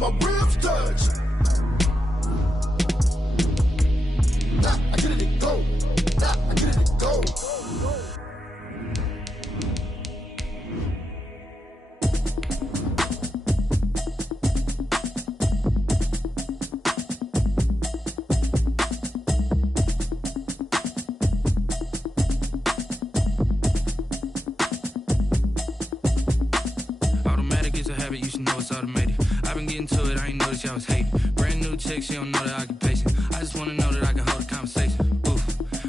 my ribs touch. I get it to go. I get it to go. I was hating. Brand new chick, she don't know the occupation. I just wanna know that I can hold a conversation. Oof,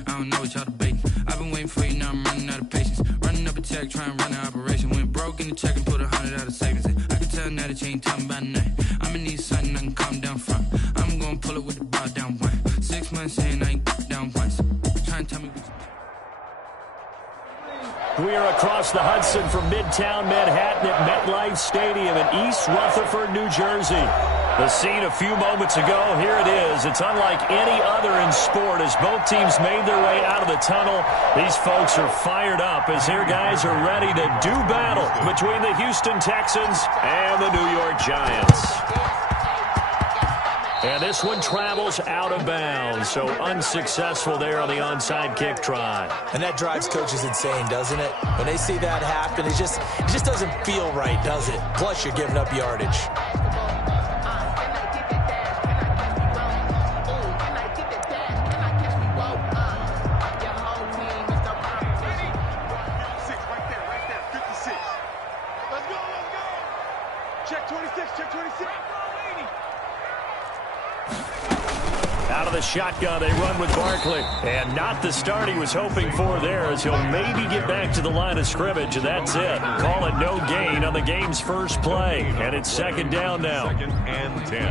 I don't know what y'all debating. I've been waiting for you, now I'm running out of patience. Running up a check, trying to run an operation. Went broke in the check and put 100 out of savings in. I can tell now that you ain't talking about nothing. I'ma need something I can calm down from. I'm gonna pull it with the bar down one. 6 months in, I ain't down once. Trying to tell me what you... We are across the Hudson from Midtown Manhattan at MetLife Stadium in East Rutherford, New Jersey. The scene a few moments ago, here it is. It's unlike any other in sport as both teams made their way out of the tunnel. These folks are fired up as their guys are ready to do battle between the Houston Texans and the New York Giants. And this one travels out of bounds, so unsuccessful there on the onside kick try. And that drives coaches insane, doesn't it? When they see that happen, it just doesn't feel right, does it? Plus, you're giving up yardage. Out of the shotgun, they run with Barkley. And not the start he was hoping for there as he'll maybe get back to the line of scrimmage, and that's it. Call it no gain on the game's first play. And it's second down now. Second and 10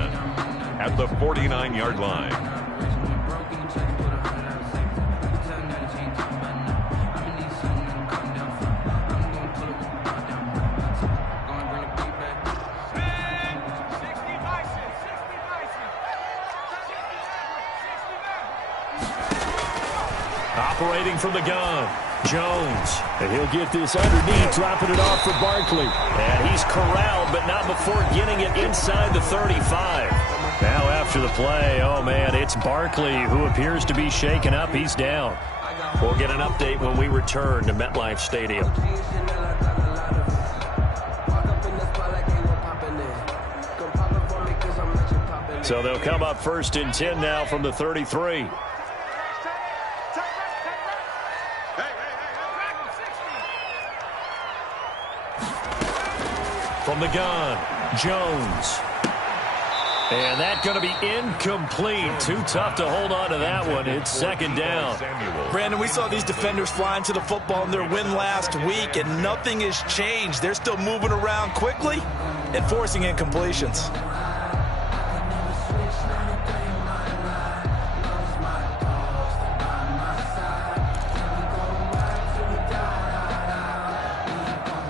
at the 49-yard line. Operating from the gun, Jones. And he'll get this underneath, dropping it off for Barkley. And he's corralled, but not before getting it inside the 35. Now after the play, oh man, it's Barkley who appears to be shaken up. He's down. We'll get an update when we return to MetLife Stadium. So they'll come up first and 10 now from the 33. From the gun, Jones. And that's going to be incomplete. Too tough to hold on to that one. It's second down. Brandon, we saw these defenders flying to the football in their win last week, and nothing has changed. They're still moving around quickly and forcing incompletions.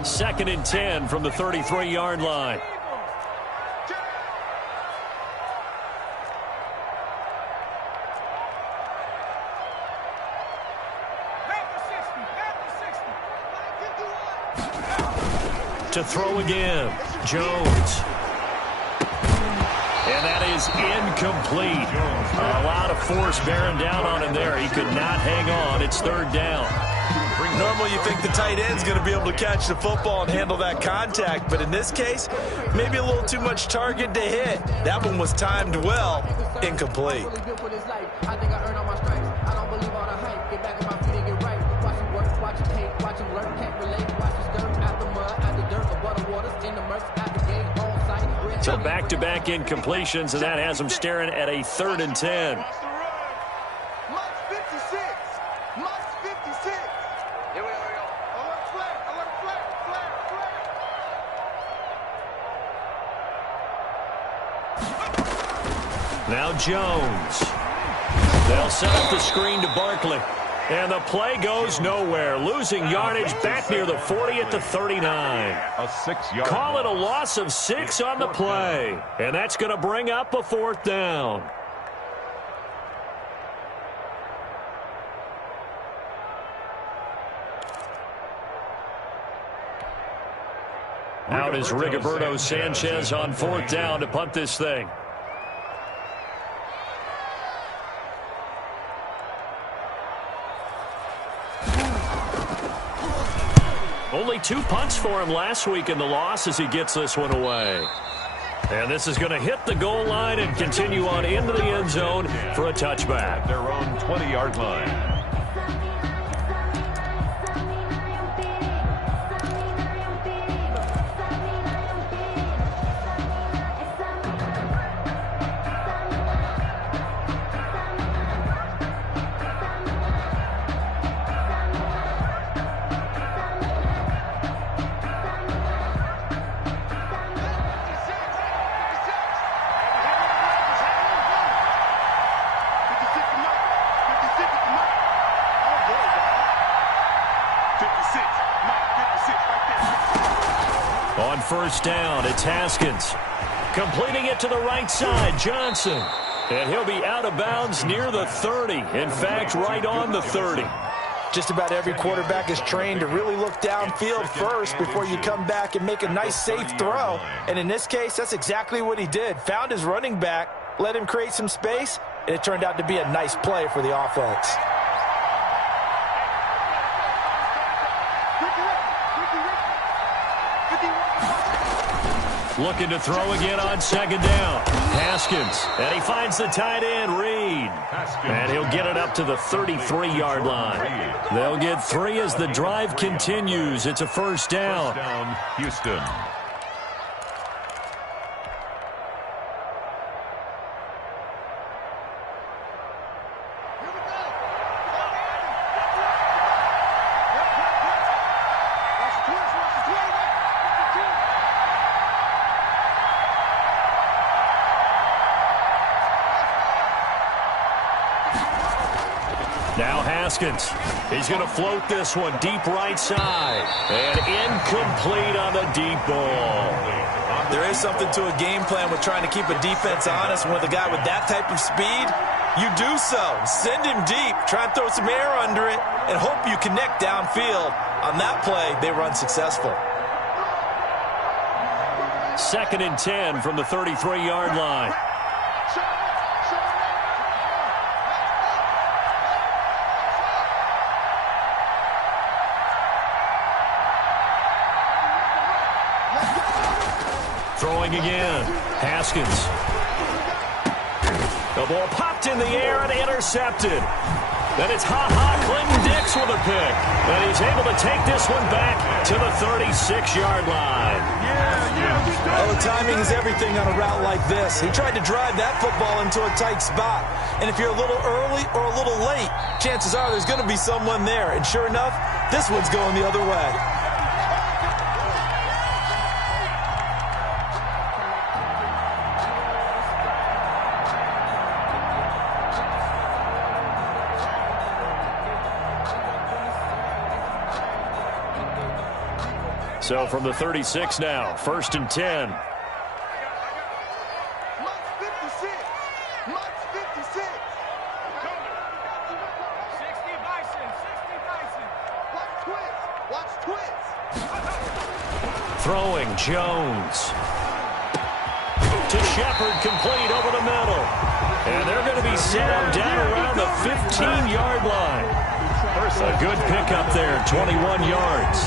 Second and 10 from the 33-yard line. To throw again, Jones. And that is incomplete. A lot of force bearing down on him there. He could not hang on. It's third down. Normally you think the tight end's going to be able to catch the football and handle that contact, but in this case, maybe a little too much target to hit. That one was timed well, incomplete. So back-to-back incompletions, and that has him staring at a third and 10. Now Jones. They'll set up the screen to Barkley. And the play goes nowhere. Losing yardage back near the 40 at the 39. A 6-yard Call it a loss of 6 on the play. And that's going to bring up a fourth down. Out is Rigoberto Sanchez on 4th down to punt this thing. Only 2 punts for him last week in the loss as he gets this one away. And this is going to hit the goal line and continue on into the end zone for a touchback. Their own 20-yard line. On 1st down, it's Haskins. Completing it to the right side, Johnson. And he'll be out of bounds near the 30. In fact, right on the 30. Just about every quarterback is trained to really look downfield first before you come back and make a nice, safe throw. And in this case, that's exactly what he did. Found his running back, let him create some space, and it turned out to be a nice play for the offense. Looking to throw again on 2nd down. Haskins. And he finds the tight end, Reed. And he'll get it up to the 33-yard line. They'll get 3 as the drive continues. It's a 1st down. 1st down, Houston. Now Haskins. He's going to float this one deep right side. And incomplete on the deep ball. There is something to a game plan with trying to keep a defense honest. When with a guy with that type of speed, you do so. Send him deep. Try and throw some air under it and hope you connect downfield. On that play, they run successful. 2nd and 10 from the 33-yard line. Throwing again. Haskins. The ball popped in the air and intercepted. Then it's Clinton Dix with a pick. And he's able to take this one back to the 36-yard line. Oh, timing is everything on a route like this. He tried to drive that football into a tight spot. And if you're a little early or a little late, chances are there's going to be someone there. And sure enough, this one's going the other way. So from the 36 now, 1st and 10. Throwing Jones. To Shepard, complete over the middle. And they're going to be set down around the 15-yard line. A good pickup there, 21 yards.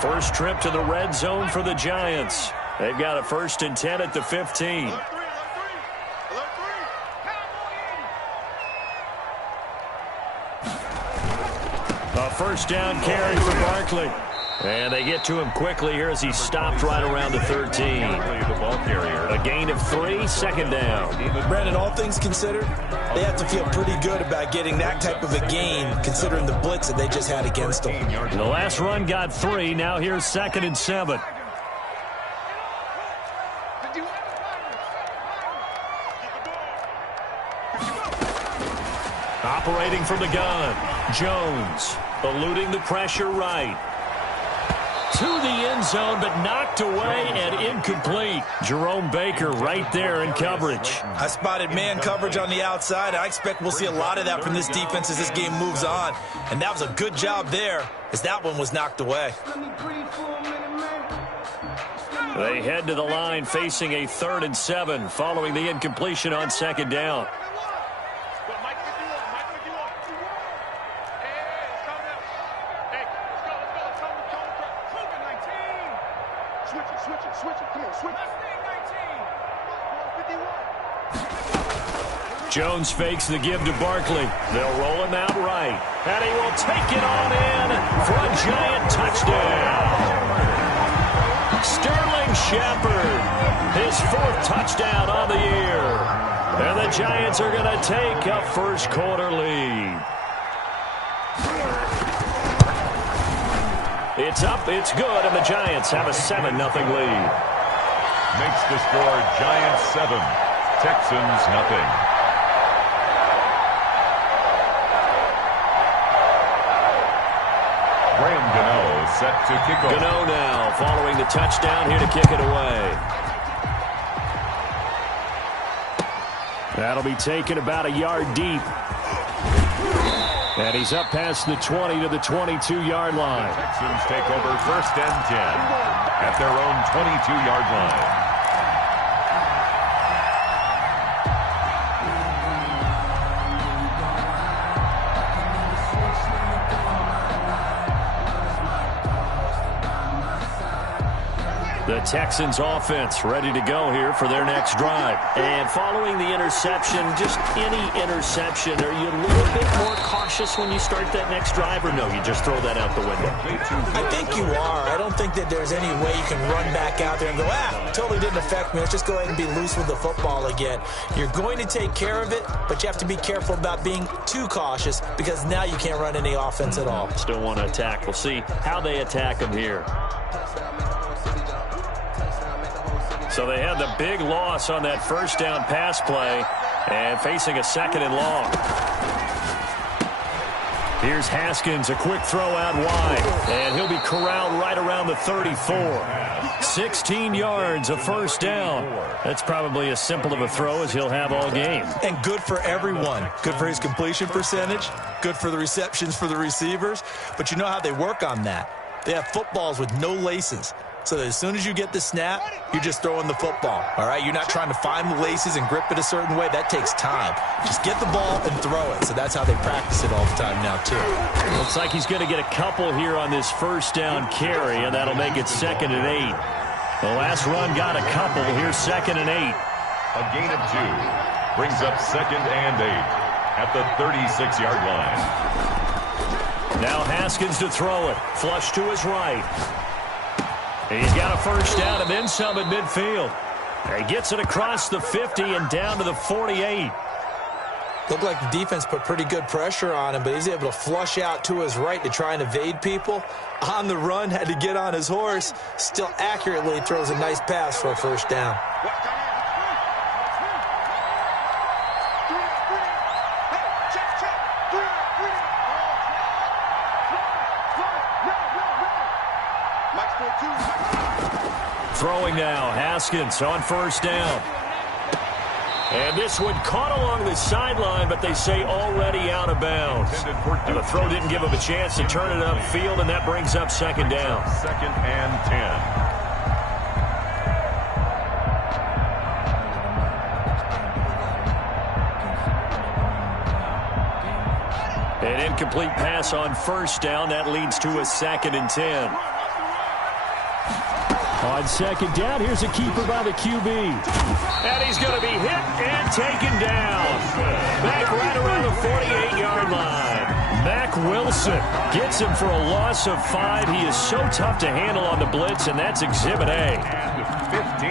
First trip to the red zone for the Giants. They've got a 1st and 10 at the 15. A 1st down carry for Barkley. And they get to him quickly here as he stopped right around the 13. A gain of 3, 2nd down. Brandon, all things considered, they have to feel pretty good about getting that type of a gain, considering the blitz that they just had against them. The last run got 3. Now here's 2nd and 7. Operating from the gun, Jones eluding the pressure right. to the end zone, but knocked away and incomplete. Jerome Baker right there in coverage. I spotted man coverage on the outside. I expect we'll see a lot of that from this defense as this game moves on. And that was a good job there as that one was knocked away. They head to the line facing a 3rd and 7 following the incompletion on 2nd down. Jones fakes the give to Barkley. They'll roll him out right. And he will take it on in for a giant touchdown. Sterling Shepard, his 4th touchdown on the year. And the Giants are going to take a first quarter lead. It's up, it's good, and the Giants have a 7-0 lead. Makes the score Giants 7, Texans nothing. Graham Gano set to kick off. Gano now following the touchdown here to kick it away. That'll be taken about a yard deep. And he's up past the 20 to the 22-yard line. The Texans take over 1st and 10 at their own 22-yard line. The Texans offense ready to go here for their next drive. And following the interception, just any interception, are you a little bit more cautious when you start that next drive, or no, you just throw that out the window? I think you are. I don't think that there's any way you can run back out there and go, totally didn't affect me. Let's just go ahead and be loose with the football again. You're going to take care of it, but you have to be careful about being too cautious because now you can't run any offense at all. Still want to attack. We'll see how they attack them here. So they had the big loss on that 1st down pass play and facing a 2nd and long. Here's Haskins, a quick throw out wide, and he'll be corralled right around the 34. 16 yards, a 1st down. That's probably as simple of a throw as he'll have all game. And good for everyone. Good for his completion percentage, good for the receptions for the receivers. But you know how they work on that. They have footballs with no laces. So that as soon as you get the snap, you're just throwing the football, all right? You're not trying to find the laces and grip it a certain way. That takes time. Just get the ball and throw it. So that's how they practice it all the time now, too. Looks like he's going to get a couple here on this 1st down carry, and that'll make it 2nd and 8. The last run got a couple. Here's 2nd and 8. A gain of 2 brings up 2nd and 8 at the 36-yard line. Now Haskins to throw it. Flush to his right. He's got a 1st down and then some at midfield. He gets it across the 50 and down to the 48. Looked like the defense put pretty good pressure on him, but he's able to flush out to his right to try and evade people. On the run, had to get on his horse. Still accurately throws a nice pass for a 1st down. Throwing now, Haskins on 1st down. And this one caught along the sideline, but they say already out of bounds. And the throw didn't give him a chance to turn it upfield, and that brings up 2nd down. 2nd and 10. An incomplete pass on 1st down. That leads to a 2nd and 10. On 2nd down, here's a keeper by the QB. And he's going to be hit and taken down. Back right around the 48-yard line. Mack Wilson gets him for a loss of 5. He is so tough to handle on the blitz, and that's Exhibit A. And 15.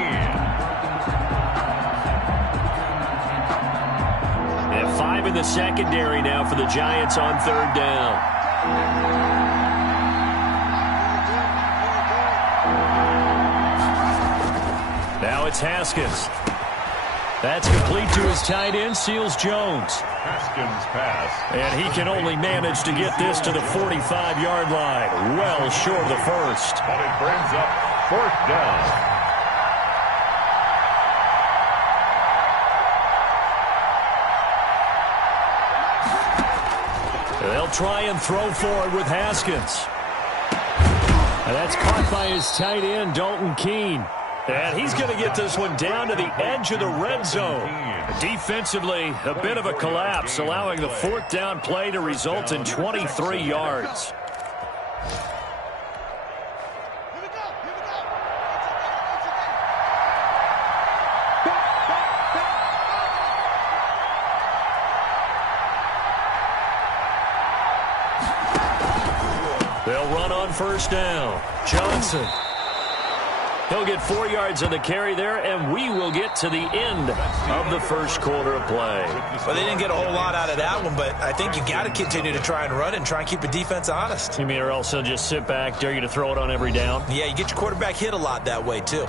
And 5 in the secondary now for the Giants on 3rd down. Now it's Haskins. That's complete to his tight end, Seals Jones. Haskins pass. And he can only manage to get this to the 45-yard line. Well short of the first. But it brings up 4th down. They'll try and throw forward with Haskins. And that's caught by his tight end, Dalton Keene. And he's going to get this one down to the edge of the red zone. Defensively, a bit of a collapse, allowing the 4th down play to result in 23 yards. They'll run on 1st down. Johnson. He'll get 4 yards on the carry there, and we will get to the end of the first quarter of play. Well, they didn't get a whole lot out of that one, but I think you got to continue to try and run it and try and keep the defense honest. You mean or else they'll just sit back, dare you to throw it on every down? Yeah, you get your quarterback hit a lot that way, too.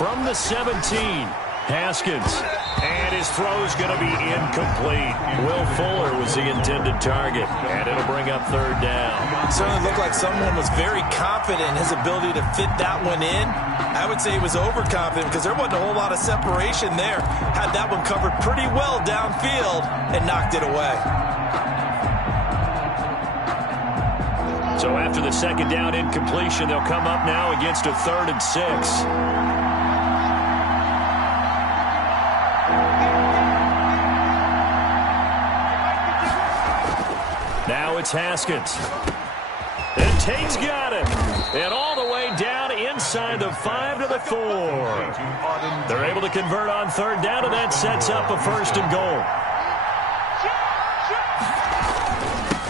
From the 17, Haskins. And his throw's going to be incomplete. Will Fuller was the intended target. And it'll bring up 3rd down. It certainly looked like someone was very confident in his ability to fit that one in. I would say he was overconfident because there wasn't a whole lot of separation there. Had that one covered pretty well downfield and knocked it away. So after the 2nd down incompletion, they'll come up now against a 3rd and 6. Now it's Haskins. And Tate's got it. And all the way down inside the 5 to the 4. They're able to convert on 3rd down, and that sets up a 1st and goal.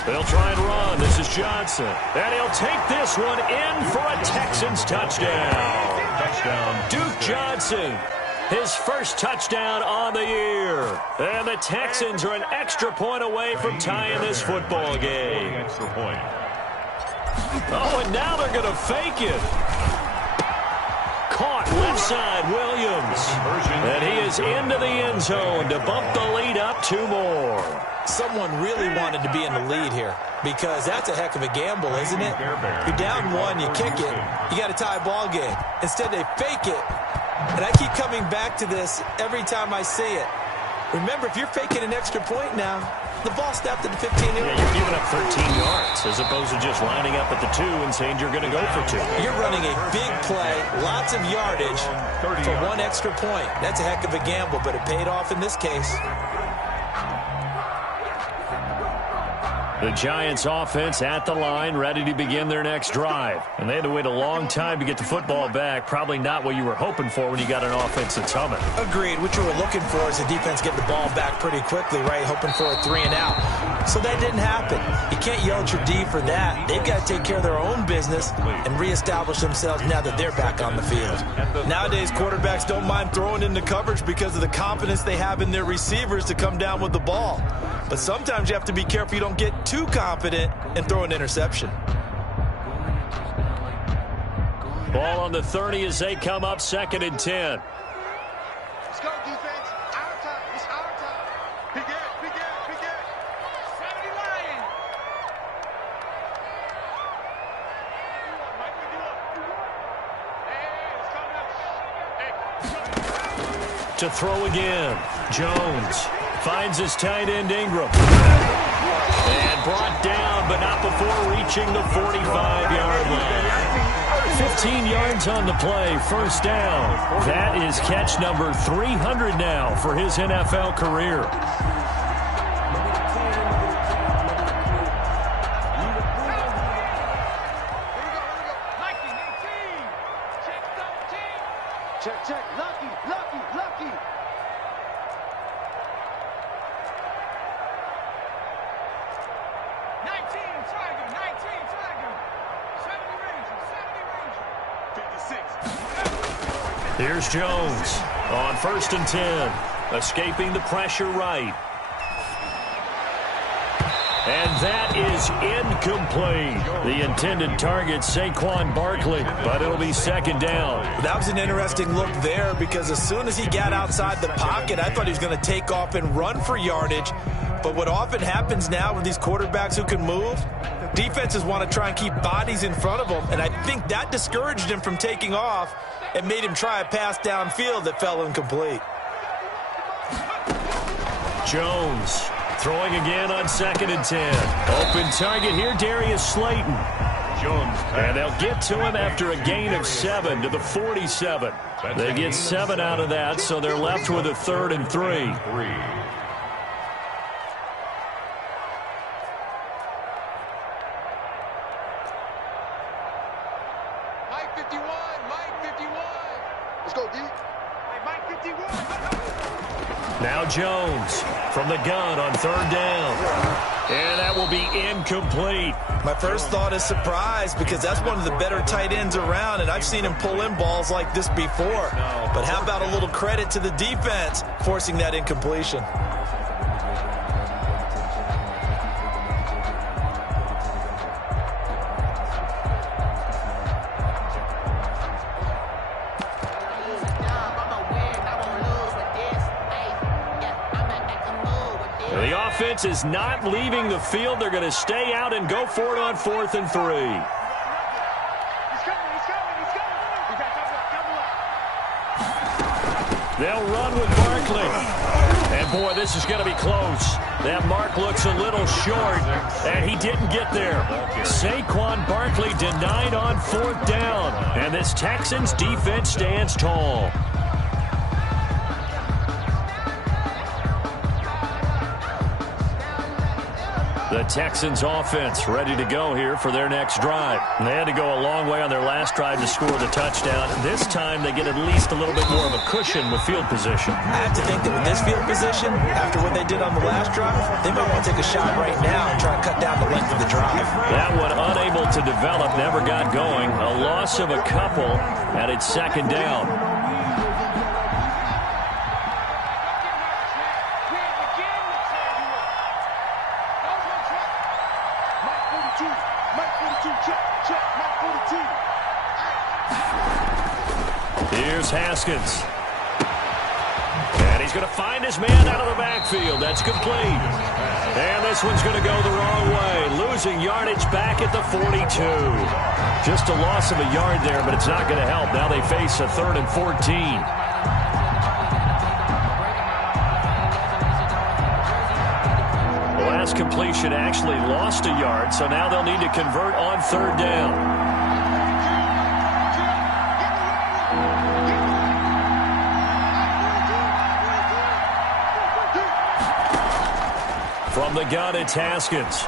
They'll try and run. This is Johnson. And he'll take this one in for a Texans touchdown. Duke Johnson. His first touchdown on the year. And the Texans are an extra point away from tying this football game. Extra point. Oh, and now they're going to fake it. Caught left side, Williams. And he is into the end zone to bump the lead up 2 more. Someone really wanted to be in the lead here because that's a heck of a gamble, isn't it? You're down 1, you kick it, you got a tie ball game. Instead, they fake it. And I keep coming back to this every time I see it. Remember, if you're faking an extra point now, the ball snapped at the 15-yard line. Yeah, you're giving up 13 yards as opposed to just lining up at the 2 and saying you're going to go for 2. You're running a big play, lots of yardage for 1 extra point. That's a heck of a gamble, but it paid off in this case. The Giants offense at the line, ready to begin their next drive. And they had to wait a long time to get the football back. Probably not what you were hoping for when you got an offense that's humming. Agreed. What you were looking for is the defense get the ball back pretty quickly, right? Hoping for a 3 and out. So that didn't happen. You can't yell at your D for that. They've got to take care of their own business and reestablish themselves now that they're back on the field. Nowadays, quarterbacks don't mind throwing into coverage because of the confidence they have in their receivers to come down with the ball. But sometimes you have to be careful you don't get too confident and throw an interception. Ball on the 30 as they come up 2nd and 10. Let's go, defense. Our time. It's our time. Begin. 70 Lion. Mike, we do up. Hey, let's come now. Hey. To throw again. Jones finds his tight end Ingram. And brought down, but not before reaching the 45-yard line. 15 yards on the play, 1st down. That is catch number 300 now for his NFL career. Check. Lucky. 19 Tiger. 70 Ranger. 56. Here's Jones. On 1st and 10, escaping the pressure right. And that is incomplete. The intended target, Saquon Barkley, but it'll be 2nd down. That was an interesting look there because as soon as he got outside the pocket, I thought he was going to take off and run for yardage. But what often happens now with these quarterbacks who can move, defenses want to try and keep bodies in front of them, and I think that discouraged him from taking off and made him try a pass downfield that fell incomplete. Jones throwing again on 2nd and 10. Open target here, Darius Slayton. Jones. And they'll get to him after a gain of 7 to the 47. They get 7 out of that, so they're left with a 3rd and 3. Mike 51, Mike 51. Let's go, D. Mike 51. Now Jones from the gun on 3rd down. And that will be incomplete. My first thought is surprise because that's one of the better tight ends around, and I've seen him pull in balls like this before. But how about a little credit to the defense forcing that incompletion? The offense is not leaving the field. They're going to stay out and go for it on 4th and 3. They'll run with Barkley. And, boy, this is going to be close. That mark looks a little short, and he didn't get there. Saquon Barkley denied on 4th down. And this Texans defense stands tall. The Texans offense ready to go here for their next drive. They had to go a long way on their last drive to score the touchdown. This time they get at least a little bit more of a cushion with field position. I have to think that with this field position, after what they did on the last drive, they might want to take a shot right now and try to cut down the length of the drive. That one unable to develop, never got going. A loss of a couple, and it's 2nd down. Here's Haskins. And he's going to find his man out of the backfield. That's complete. And this one's going to go the wrong way. Losing yardage back at the 42. Just a loss of a yard there, but it's not going to help. Now they face a 3rd and 14. The last completion actually lost a yard, so now they'll need to convert on 3rd down. From the gun, it's Haskins.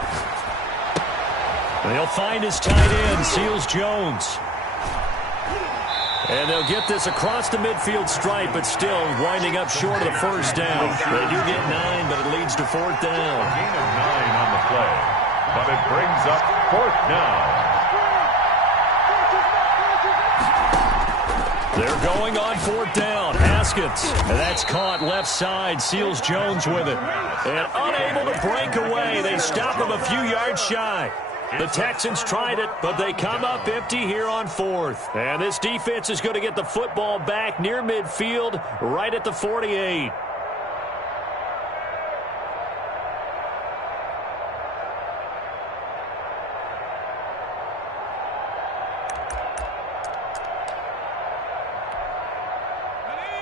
They'll find his tight end, Seals Jones. And they'll get this across the midfield stripe, but still winding up short of the 1st down. They do get 9, but it leads to 4th down. Gain of 9 on the play, but it brings up 4th down. They're going on 4th down. Haskins. And that's caught left side. Seals Jones with it. And unable to break away. They stop him a few yards shy. The Texans tried it, but they come up empty here on 4th. And this defense is going to get the football back near midfield, right at the 48.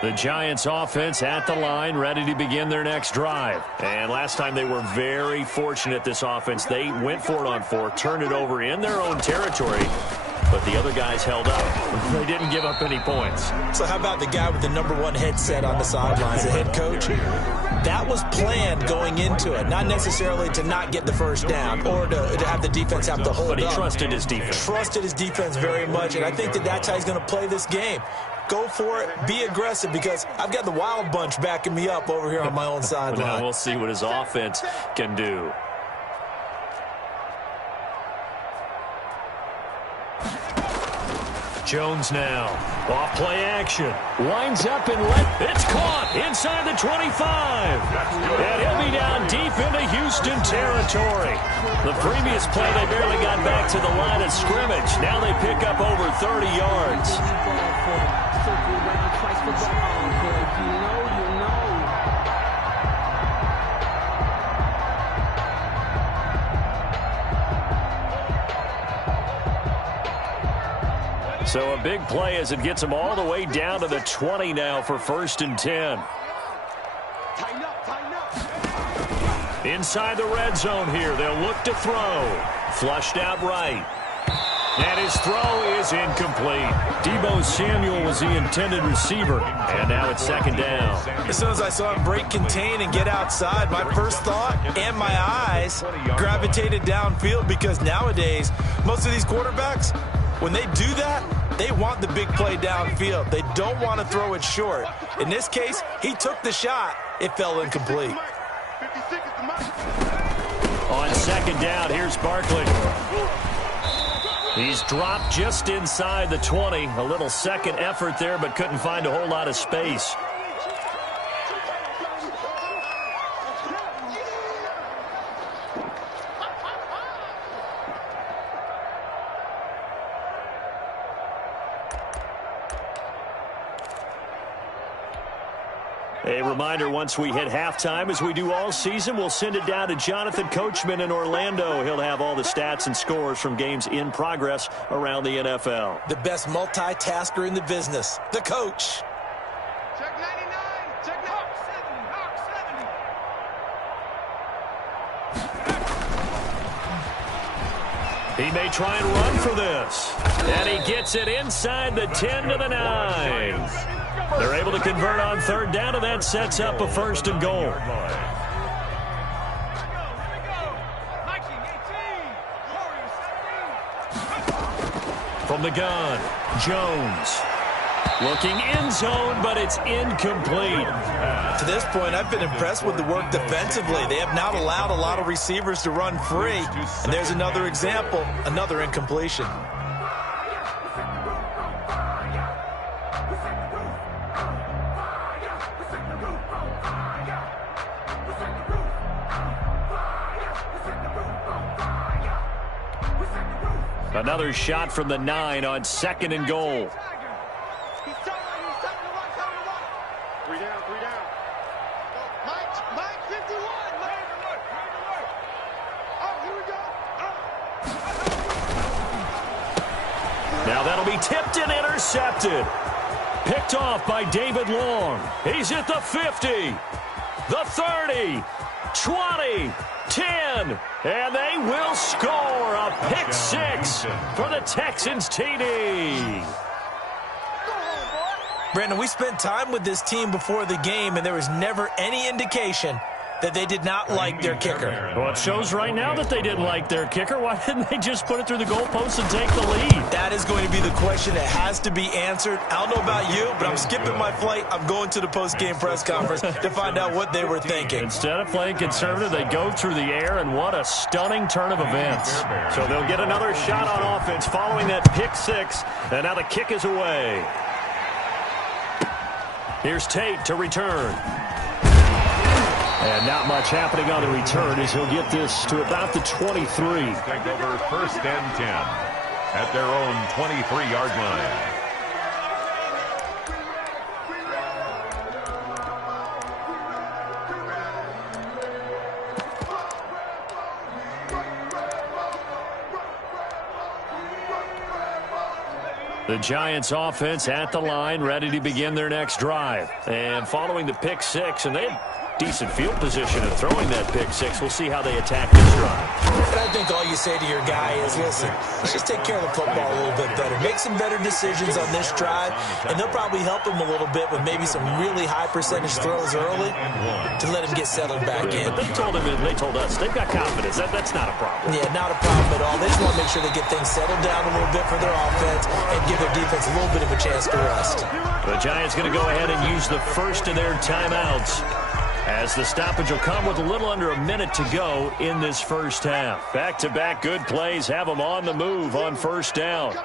The Giants offense at the line, ready to begin their next drive. And last time they were very fortunate, this offense. They went for it on 4th, turned it over in their own territory, but the other guys held up. They didn't give up any points. So how about the guy with the #1 headset on the sidelines, the head coach? That was planned going into it, not necessarily to not get the 1st down or to have the defense have to hold up. But he trusted his defense. Trusted his defense very much, and I think that that's how he's going to play this game. Go for it. Be aggressive because I've got the Wild Bunch backing me up over here on my own sideline. Now we'll see what his offense can do. Jones now. Off play action. Winds up and it's caught inside the 25. And he'll be down deep into Houston territory. The previous play, they barely got back to the line of scrimmage. Now they pick up over 30 yards. So a big play as it gets them all the way down to the 20 now for 1st and 10. Inside the red zone here. They'll look to throw. Flushed out right. And his throw is incomplete. Deebo Samuel was the intended receiver. And now it's 2nd down. As soon as I saw him break contain and get outside, my first thought and my eyes gravitated downfield, because nowadays, most of these quarterbacks, when they do that, they want the big play downfield. They don't want to throw it short. In this case, he took the shot. It fell incomplete. On 2nd down, here's Barkley. He's dropped just inside the 20. A little second effort there, but couldn't find a whole lot of space. A reminder, once we hit halftime, as we do all season, we'll send it down to Jonathan Coachman in Orlando. He'll have all the stats and scores from games in progress around the NFL. The best multitasker in the business, the coach. Check 99. Check Hawk 70. He may try and run for this. And he gets it inside the 10 to the 9. They're able to convert on 3rd down, and that sets up a 1st and goal. From the gun, Jones. Looking end zone, but it's incomplete. To this point, I've been impressed with the work defensively. They have not allowed a lot of receivers to run free. And there's another example, another incompletion. Another shot from the 9 on 2nd and goal. 3 down. Mike 51. Oh, here we go. Now that'll be tipped and intercepted. Picked off by David Long. He's at the 50, the 30, 20, 10, and they will score a pick 6 for the Texans TD. Brandon, we spent time with this team before the game, and there was never any indication that they did not like their kicker. Well, it shows right now that they didn't like their kicker. Why didn't they just put it through the goalpost and take the lead? That is going to be the question that has to be answered. I don't know about you, but I'm skipping my flight. I'm going to the post-game press conference to find out what they were thinking. Instead of playing conservative, they go through the air, and what a stunning turn of events. So they'll get another shot on offense following that pick 6, and now the kick is away. Here's Tate to return. And not much happening on the return as he'll get this to about the 23. Take over 1st and 10 at their own 23-yard line. The Giants offense at the line, ready to begin their next drive. And following the pick 6, and they had decent field position in throwing that pick 6. We'll see how they attack this drive. And I think all you say to your guy is, listen, let's just take care of the football a little bit better. Make some better decisions on this drive, and they'll probably help him a little bit with maybe some really high percentage throws early to let him get settled back in. But they told him, and they told us, they've got confidence. That's not a problem. Yeah, not a problem at all. They just want to make sure they get things settled down a little bit for their offense and give their defense a little bit of a chance to rest. The Giants going to go ahead and use the first of their timeouts, as the stoppage will come with a little under a minute to go in this first half. Back-to-back good plays have them on the move on 1st down.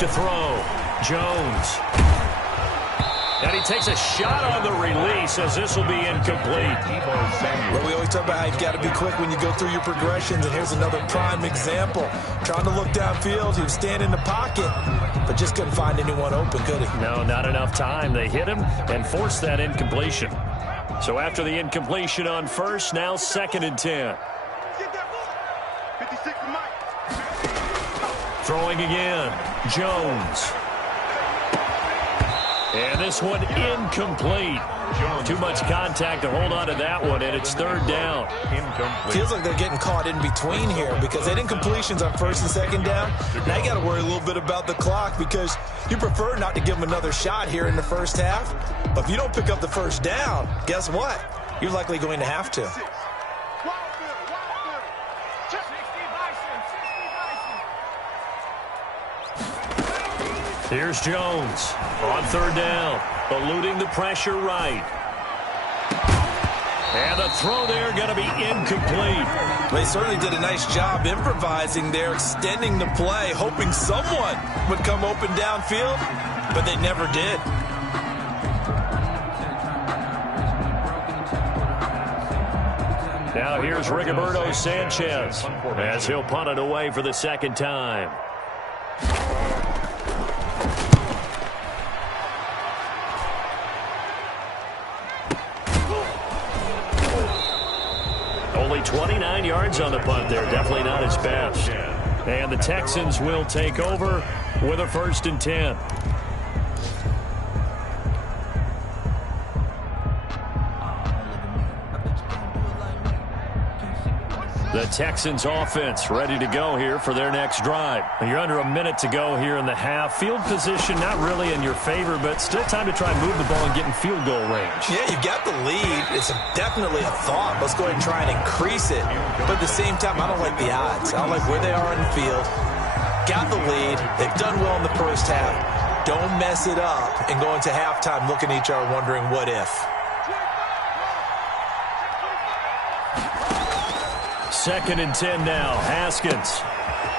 to throw. Jones. And he takes a shot on the release as this will be incomplete. Well, we always talk about how you've got to be quick when you go through your progressions, and here's another prime example. Trying to look downfield, he was standing in the pocket, but just couldn't find anyone open, could he? No, not enough time. They hit him and forced that incompletion. So after the incompletion on first, now 2nd and 10. Throwing again, Jones. And this one incomplete. Too much contact to hold on to that one, and it's 3rd down. Incomplete. Feels like they're getting caught in between here because they had incompletions on 1st and 2nd down. Now you got to worry a little bit about the clock because you prefer not to give them another shot here in the first half. But if you don't pick up the 1st down, guess what? You're likely going to have to. Here's Jones on 3rd down, eluding the pressure right. And the throw there going to be incomplete. They certainly did a nice job improvising there, extending the play, hoping someone would come open downfield, but they never did. Now here's Rigoberto Sanchez as he'll punt it away for the 2nd time. Only 29 yards on the punt there. Definitely not his best. And the Texans will take over with a 1st and 10. The Texans offense ready to go here for their next drive. You're under a minute to go here in the half. Field position not really in your favor, but still time to try and move the ball and get in field goal range. Yeah, you've got the lead. It's definitely a thought. Let's go ahead and try and increase it. But at the same time, I don't like the odds. I don't like where they are in the field. Got the lead. They've done well in the first half. Don't mess it up and go into halftime looking at each other wondering what if. 2nd and 10 now. Haskins.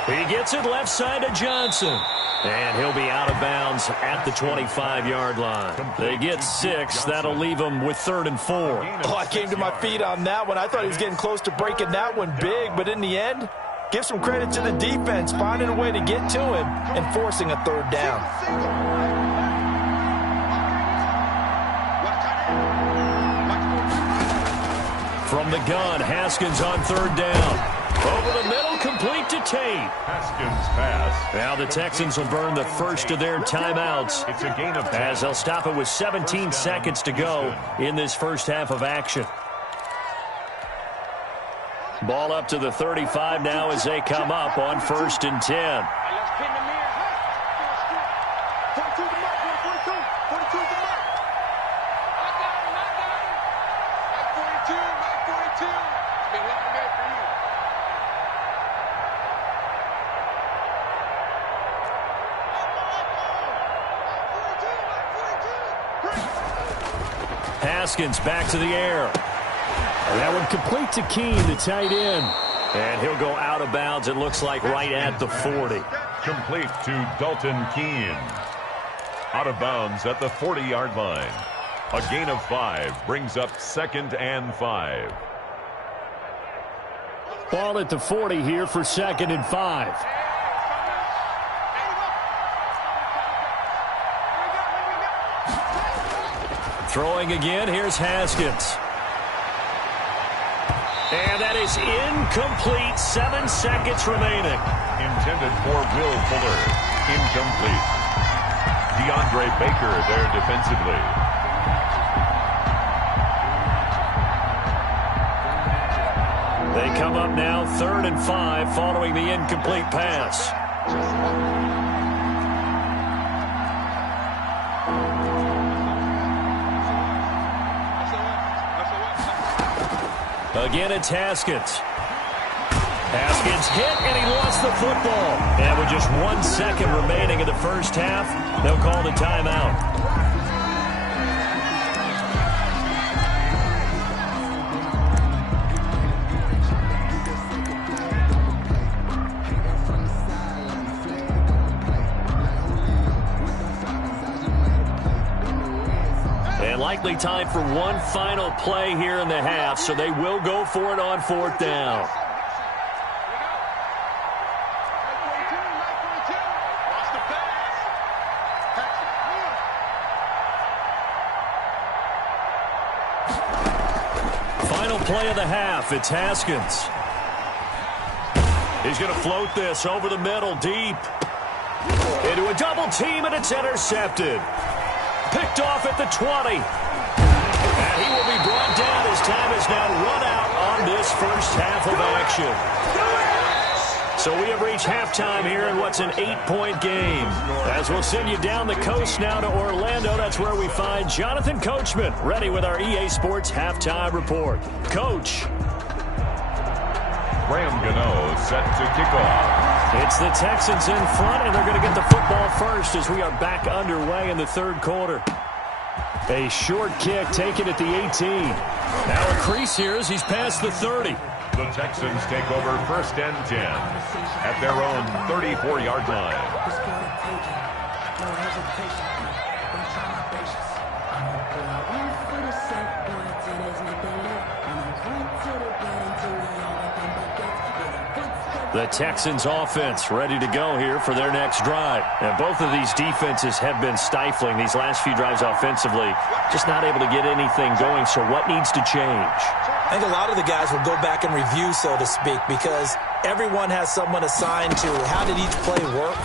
He gets it left side to Johnson. And he'll be out of bounds at the 25-yard line. They get 6. That'll leave them with 3rd and 4. Oh, I came to my feet on that one. I thought he was getting close to breaking that one big, but in the end, give some credit to the defense, finding a way to get to him and forcing a 3rd down. From the gun, Haskins on 3rd down. Over the middle, complete to Tate. Haskins pass. Now the Texans will burn the first of their timeouts. It's a gain of 10. As they'll stop it with 17 seconds to go in this first half of action. Ball up to the 35 now as they come up on 1st and 10. Haskins back to the air. And that one complete to Keene, the tight end. And he'll go out of bounds, it looks like, right at the 40. Complete to Dalton Keene. Out of bounds at the 40-yard line. A gain of 5 brings up 2nd and 5. Ball at the 40 here for 2nd and 5. Throwing again, here's Haskins. And that is incomplete. 7 seconds remaining. Intended for Will Fuller. Incomplete. DeAndre Baker there defensively. They come up now 3rd and 5 following the incomplete pass. Again, it's Haskins. Haskins hit, and he lost the football. And with just 1 second remaining in the first half, they'll call the timeout. likely time for one final play here in the half, so they will go for it on 4th down. Final play of the half. It's Haskins. He's going to float this over the middle, deep. Into a double team, and it's intercepted. Picked off at the 20. And he will be brought down. His time is now run out on this first half of action. So we have reached halftime here in what's an 8-point game. As we'll send you down the coast now to Orlando, that's where we find Jonathan Coachman ready with our EA Sports Halftime Report. Coach. Graham Gano set to kick off. It's the Texans in front, and they're going to get the football first as we are back underway in the 3rd quarter. A short kick taken at the 18. Now a crease here as he's past the 30. The Texans take over 1st and 10 at their own 34-yard line. The Texans offense ready to go here for their next drive. And both of these defenses have been stifling these last few drives offensively. Just not able to get anything going, so what needs to change? I think a lot of the guys will go back and review, so to speak, because everyone has someone assigned to how did each play work.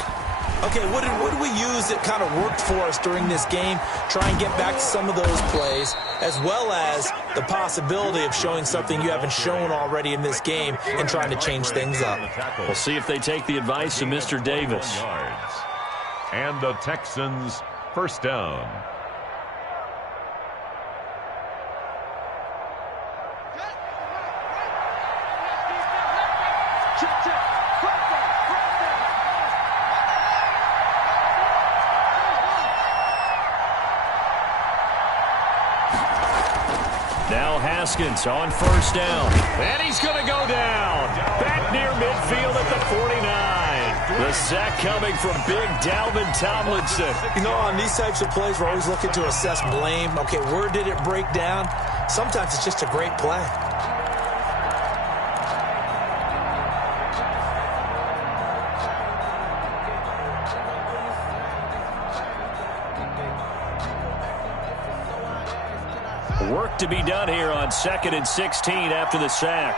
Okay, what did we use that kind of worked for us during this game? Try and get back to some of those plays, as well as the possibility of showing something you haven't shown already in this game and trying to change things up. We'll see if they take the advice of Mr. Davis. And the Texans 1st down. Now Haskins on 1st down. And he's going to go down. Back near midfield at the 49. The sack coming from big Dalvin Tomlinson. You know, on these types of plays, we're always looking to assess blame. Okay, where did it break down? Sometimes it's just a great play. Work to be done here on 2nd and 16 after the sack.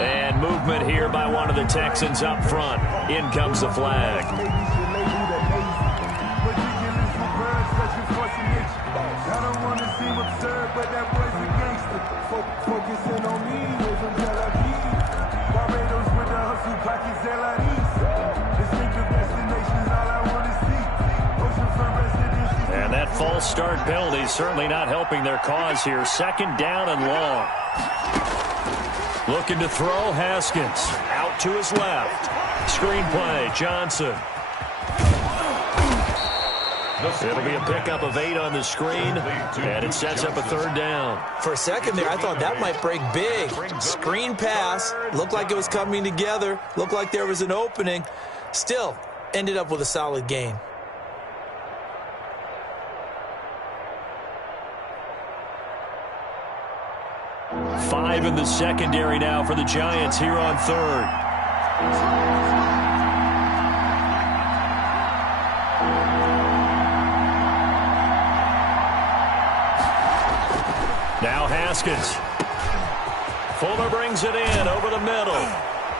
And movement here by one of the Texans up front. In comes the flag. And that false start penalty is certainly not helping their cause here. 2nd down and long. Looking to throw, Haskins. Out to his left. Screen play, Johnson. It'll be a pickup of 8 on the screen, and it sets up a 3rd down. For a second there, I thought that might break big. Screen pass. Looked like it was coming together. Looked like there was an opening. Still, ended up with a solid gain. Five in the secondary now for the Giants here on 3rd. Now Haskins. Fuller brings it in over the middle.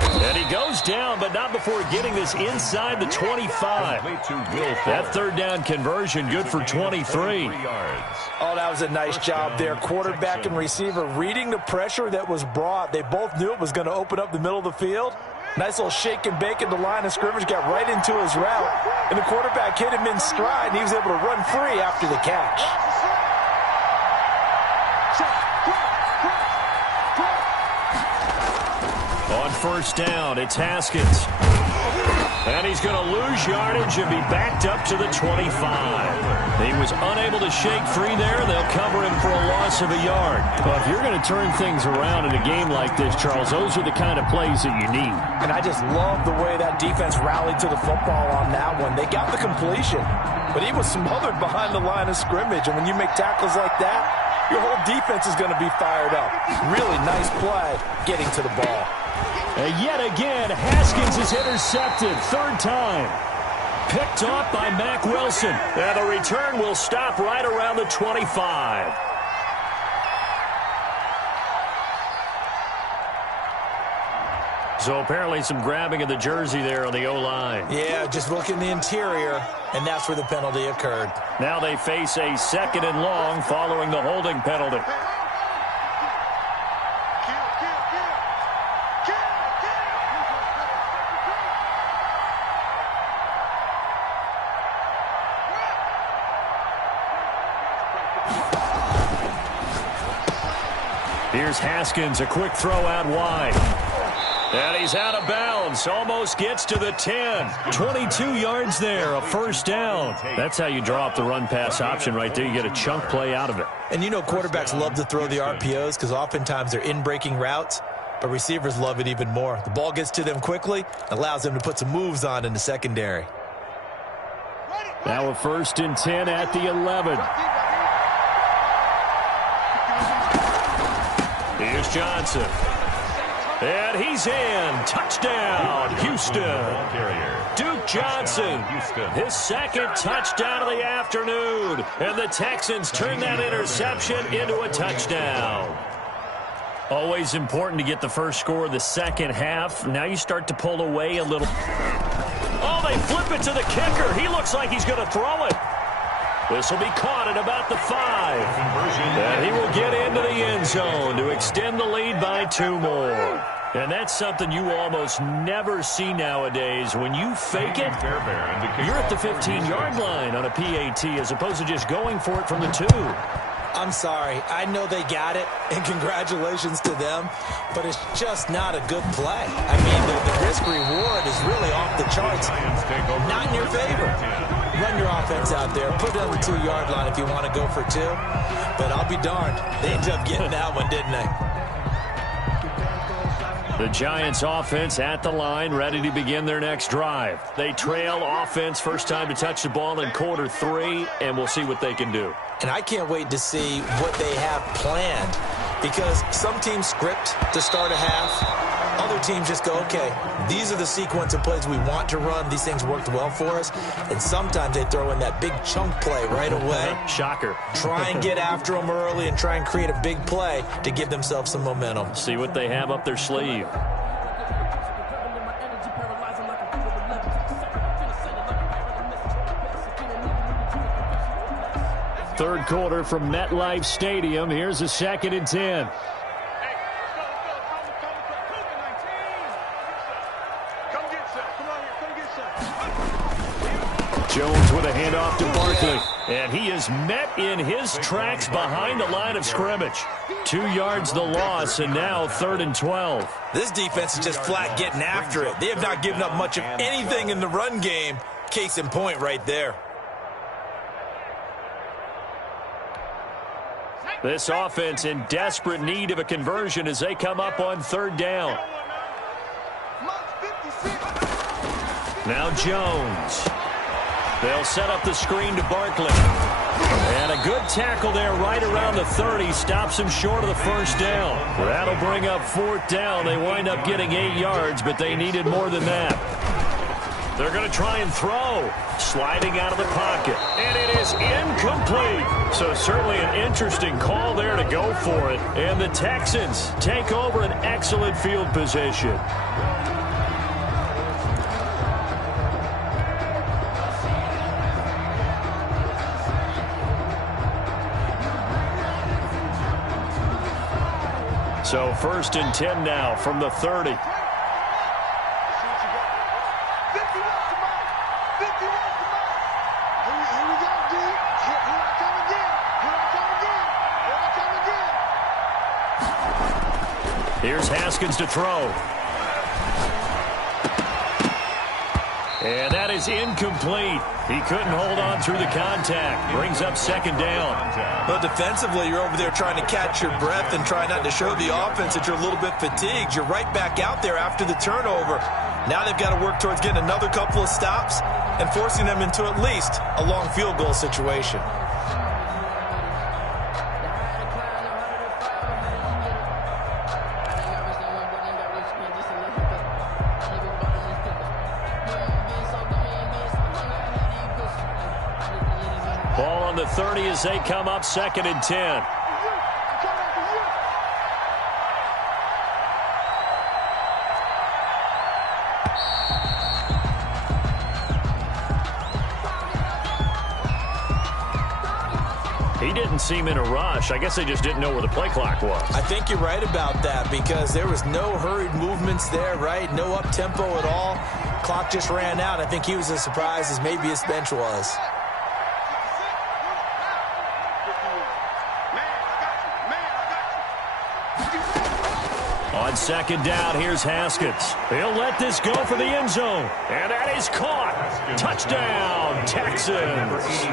And he goes down, but not before getting this inside the 25. That 3rd down conversion good for 23. Oh, that was a nice job there. Quarterback and receiver reading the pressure that was brought. They both knew it was going to open up the middle of the field. Nice little shake and bake at the line of scrimmage, got right into his route. And the quarterback hit him in stride, and he was able to run free after the catch. On 1st down, it's Haskins. And he's going to lose yardage and be backed up to the 25. He was unable to shake free there. They'll cover him for a loss of a yard. Well, if you're going to turn things around in a game like this, Charles, those are the kind of plays that you need. And I just love the way that defense rallied to the football on that one. They got the completion, but he was smothered behind the line of scrimmage. And when you make tackles like that, your whole defense is going to be fired up. Really nice play getting to the ball. And yet again, Haskins is intercepted. Third time. Picked off by Mack Wilson. And the return will stop right around the 25. So apparently some grabbing of the jersey there on the O-line. Yeah, just look in the interior, and that's where the penalty occurred. Now they face a 2nd and long following the holding penalty. Here's Haskins, a quick throw out wide. And he's out of bounds, almost gets to the 10. 22 yards there, a first down. That's how you draw up the run-pass option right there. You get a chunk play out of it. And you know quarterbacks love to throw the RPOs because oftentimes they're in-breaking routes, but receivers love it even more. The ball gets to them quickly, allows them to put some moves on in the secondary. Now a 1st and 10 at the 11. Here's Johnson. And he's in. Touchdown, Houston. Duke Johnson, his 2nd touchdown of the afternoon. And the Texans turn that interception into a touchdown. Always important to get the first score of the second half. Now you start to pull away a little. Oh, they flip it to the kicker. He looks like he's going to throw it. This will be caught at about the 5. And he will get into the end zone to extend the lead by 2 more. And that's something you almost never see nowadays. When you fake it, you're at the 15-yard line on a PAT as opposed to just going for it from the 2. I'm sorry. I know they got it, and congratulations to them, but it's just not a good play. I mean, the risk-reward is really off the charts. Not in your favor. Run your offense out there. Put it on the 2-yard line if you want to go for 2. But I'll be darned. They ended up getting that one, didn't they? The Giants offense at the line, ready to begin their next drive. They trail offense, first time to touch the ball in quarter 3, and we'll see what they can do. And I can't wait to see what they have planned, because some teams script to start a half. Other teams just go, okay, these are the sequence of plays we want to run. These things worked well for us. And sometimes they throw in that big chunk play right away. Shocker. Try and get after them early and try and create a big play to give themselves some momentum. See what they have up their sleeve. Third quarter from MetLife Stadium. Here's a 2nd and 10. Jones with a handoff to Barkley. And he is met in his tracks behind the line of scrimmage. 2 yards the loss, and now 3rd and 12. This defense is just flat getting after it. They have not given up much of anything in the run game. Case in point right there. This offense in desperate need of a conversion as they come up on 3rd down. Now Jones. They'll set up the screen to Barkley. And a good tackle there right around the 30. Stops him short of the first down. That'll bring up 4th down. They wind up getting 8 yards, but they needed more than that. They're going to try and throw. Sliding out of the pocket. And it is incomplete. So certainly an interesting call there to go for it. And the Texans take over an excellent field position. So 1st and 10 now from the 30. Here's Haskins to throw. And that is incomplete. He couldn't hold on through the contact. Brings up second down. But defensively, you're over there trying to catch your breath and try not to show the offense that you're a little bit fatigued. You're right back out there after the turnover. Now they've got to work towards getting another couple of stops and forcing them into at least a long field goal situation. Ball on the 30 as they come up 2nd and 10. He didn't seem in a rush. I guess they just didn't know where the play clock was. I think you're right about that because there was no hurried movements there, right? No up-tempo at all. Clock just ran out. I think he was as surprised as maybe his bench was. On 2nd down, here's Haskins. He'll let this go for the end zone. And that is caught. Touchdown, Texans.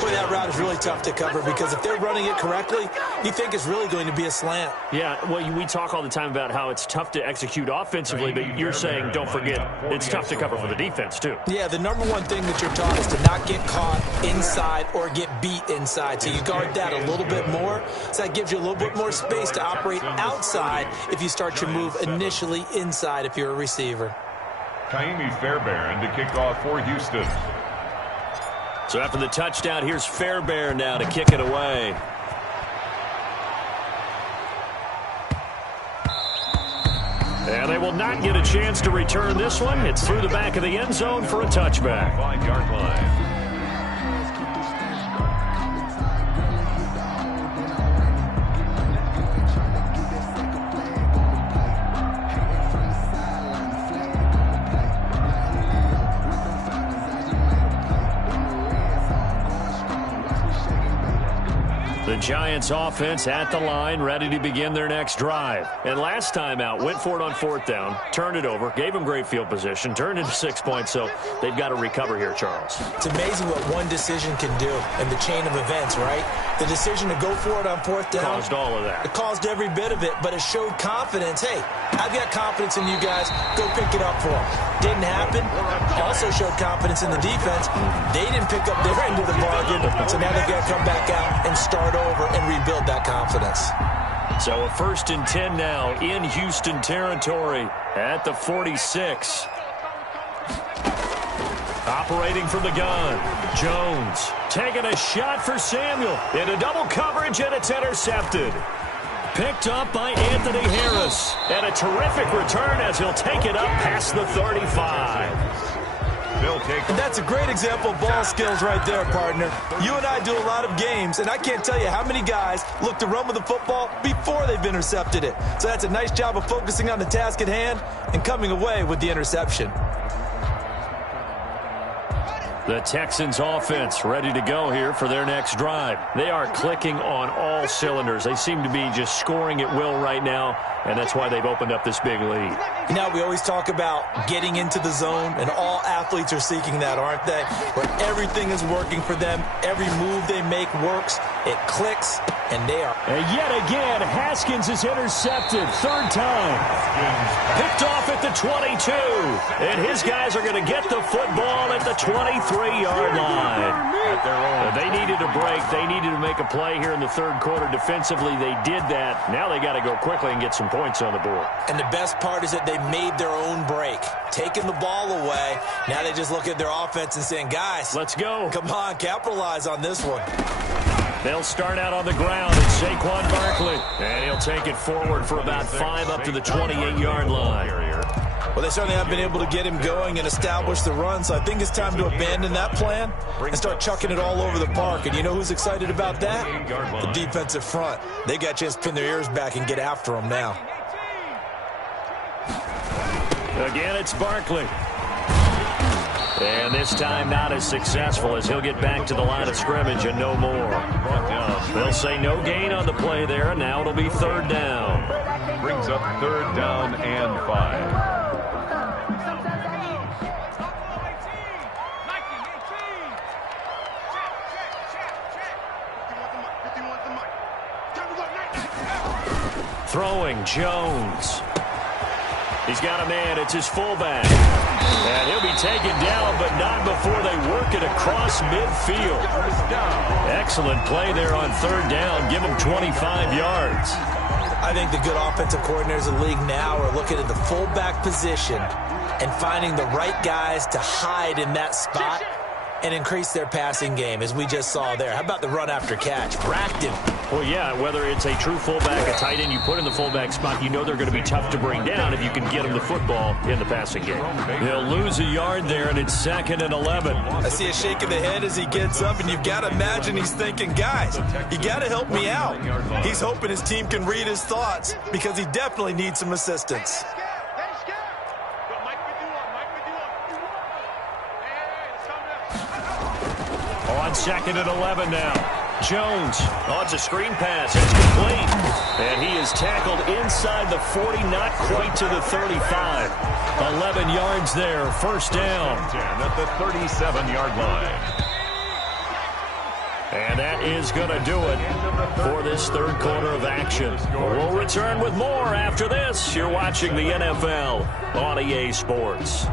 Boy, that route is really tough to cover because if they're running it correctly, you think it's really going to be a slant. Yeah, well, we talk all the time about how it's tough to execute offensively, but you're saying, don't forget, it's tough to cover for the defense, too. Yeah, the number one thing that you're taught is to not get caught inside or get beat inside. So you guard that a little bit more. So that gives you a little bit more space to operate outside if you start your move initially inside if you're a receiver. Dejmi Fairbairn to kick off for Houston. So after the touchdown, here's Fairbairn now to kick it away. And they will not get a chance to return this one. It's through the back of the end zone for a touchback. 5-yard line. The Giants offense at the line, ready to begin their next drive. And last time out, went for it on 4th down, turned it over, gave them great field position, turned into 6 points, so they've got to recover here, Charles. It's amazing what one decision can do in the chain of events, right? The decision to go for it on 4th down. Caused all of that. It caused every bit of it, but it showed confidence. Hey, I've got confidence in you guys. Go pick it up for them. Didn't happen. Also showed confidence in the defense. They didn't pick up their end of the bargain, so now they've got to come back out and start over and rebuild that confidence. So a 1st and 10 now in Houston territory at the 46. Operating from the gun, Jones taking a shot for Samuel into double coverage, and it's intercepted. Picked up by Anthony Harris, and a terrific return as he'll take it up past the 35. And that's a great example of ball skills right there, partner. You and I do a lot of games, and I can't tell you how many guys look to run with the football before they've intercepted it. So that's a nice job of focusing on the task at hand and coming away with the interception. The Texans offense ready to go here for their next drive. They are clicking on all cylinders. They seem to be just scoring at will right now, and that's why they've opened up this big lead. Now, we always talk about getting into the zone, and all athletes are seeking that, aren't they? Where everything is working for them. Every move they make works. It clicks, and they are. And yet again, Haskins is intercepted. 3rd time. Picked off at the 22. And his guys are going to get the football at the 23-yard line. They needed a break. They needed to make a play here in the 3rd quarter. Defensively, they did that. Now they got to go quickly and get some points on the board. And the best part is that they made their own break. Taking the ball away. Now they just look at their offense and saying, guys, let's go. Come on, capitalize on this one. They'll start out on the ground. It's Saquon Barkley. And he'll take it forward for about 5 up to the 28-yard line. Well, they certainly have been able to get him going and establish the run, so I think it's time to abandon that plan and start chucking it all over the park. And you know who's excited about that? The defensive front. They got a chance to pin their ears back and get after him now. Again, it's Barkley. And this time not as successful as he'll get back to the line of scrimmage and no more. They'll say no gain on the play there, and now it'll be 3rd down. Brings up 3rd down and 5. Throwing, Jones. He's got a man. It's his fullback. And he'll be taken down, but not before they work it across midfield. Excellent play there on third down. Give him 25 yards. I think the good offensive coordinators in the league now are looking at the fullback position and finding the right guys to hide in that spot and increase their passing game, as we just saw there. How about the run after catch? Racked him. Well, yeah, whether it's a true fullback, a tight end you put in the fullback spot, you know they're going to be tough to bring down if you can get them the football in the passing game. He'll lose a yard there, and it's 2nd and 11. I see a shake of the head as he gets up, and you've got to imagine he's thinking, guys, you got to help me out. He's hoping his team can read his thoughts because he definitely needs some assistance. On 2nd and 11 now. Jones. Oh, it's a screen pass. It's complete. And he is tackled inside the 40, not quite to the 35. 11 yards there. First down. 10 at the 37-yard line. And that is going to do it for this third quarter of action. We'll return with more after this. You're watching the NFL on EA Sports.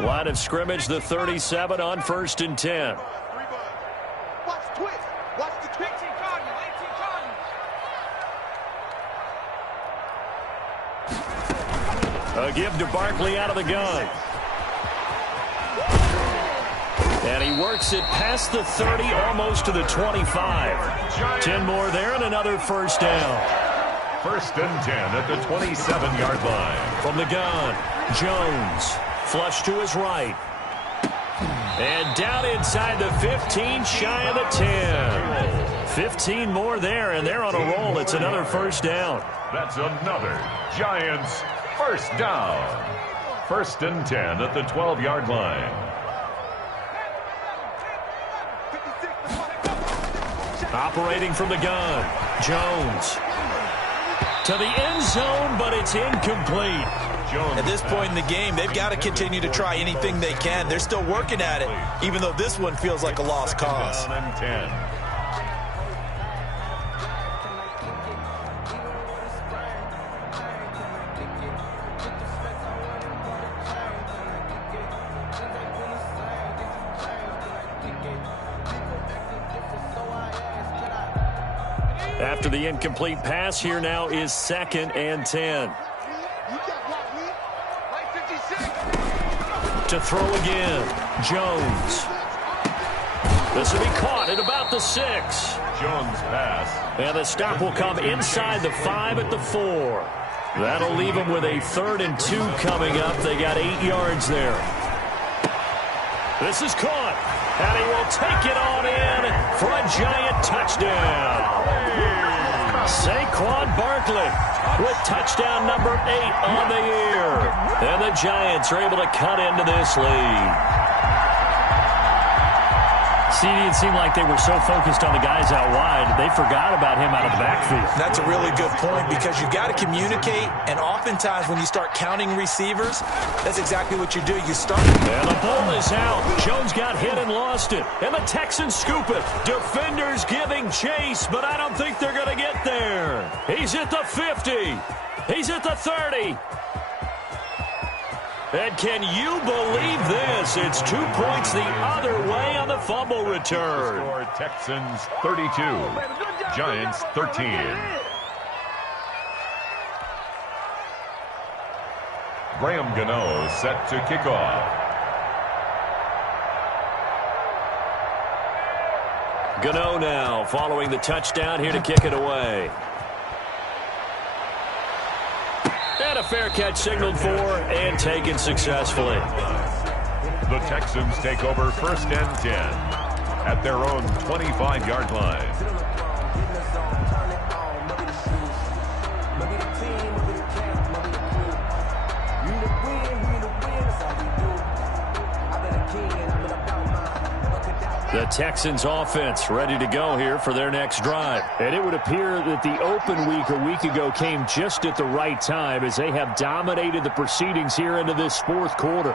Line of scrimmage, the 37 on 1st and 10. Watch the twitch. Watch the twitch. A give to Barkley out of the gun. And he works it past the 30, almost to the 25. 10 more there and another first down. 1st and 10 at the 27-yard line. From the gun, Jones. Flush to his right. And down inside the 15, shy of the 10. 15 more there, and they're on a roll. It's another first down. That's another Giants first down. 1st and 10 at the 12-yard line. Operating from the gun, Jones. To the end zone, but it's incomplete. At this point in the game, they've got to continue to try anything they can. They're still working at it, even though this one feels like a lost cause. 2nd and 10. After the incomplete pass, here now is 2nd and 10. To throw again, Jones. This will be caught at about the 6. Jones pass. And the stop will come inside the 5 at the 4. That'll leave them with a 3rd and 2 coming up. They got 8 yards there. This is caught, and he will take it on in for a Giant touchdown. Saquon Barkley with touchdown number 8 on the year. And the Giants are able to cut into this lead. CD, it seemed like they were so focused on the guys out wide, they forgot about him out of the backfield. That's a really good point because you've got to communicate, and oftentimes when you start counting receivers, that's exactly what you do. You start. And the ball is out. Jones got hit and lost it. And the Texans scoop it. Defenders giving chase, but I don't think they're going to get there. He's at the 50. He's at the 30. And can you believe this? It's 2 points the other way on the fumble return. Score Texans 32, Giants 13. Graham Gano set to kick off. Gano now following the touchdown here to kick it away. And a fair catch signaled for and taken successfully. The Texans take over 1st and 10 at their own 25-yard line. The Texans offense ready to go here for their next drive. And it would appear that the open week a week ago came just at the right time as they have dominated the proceedings here into this fourth quarter.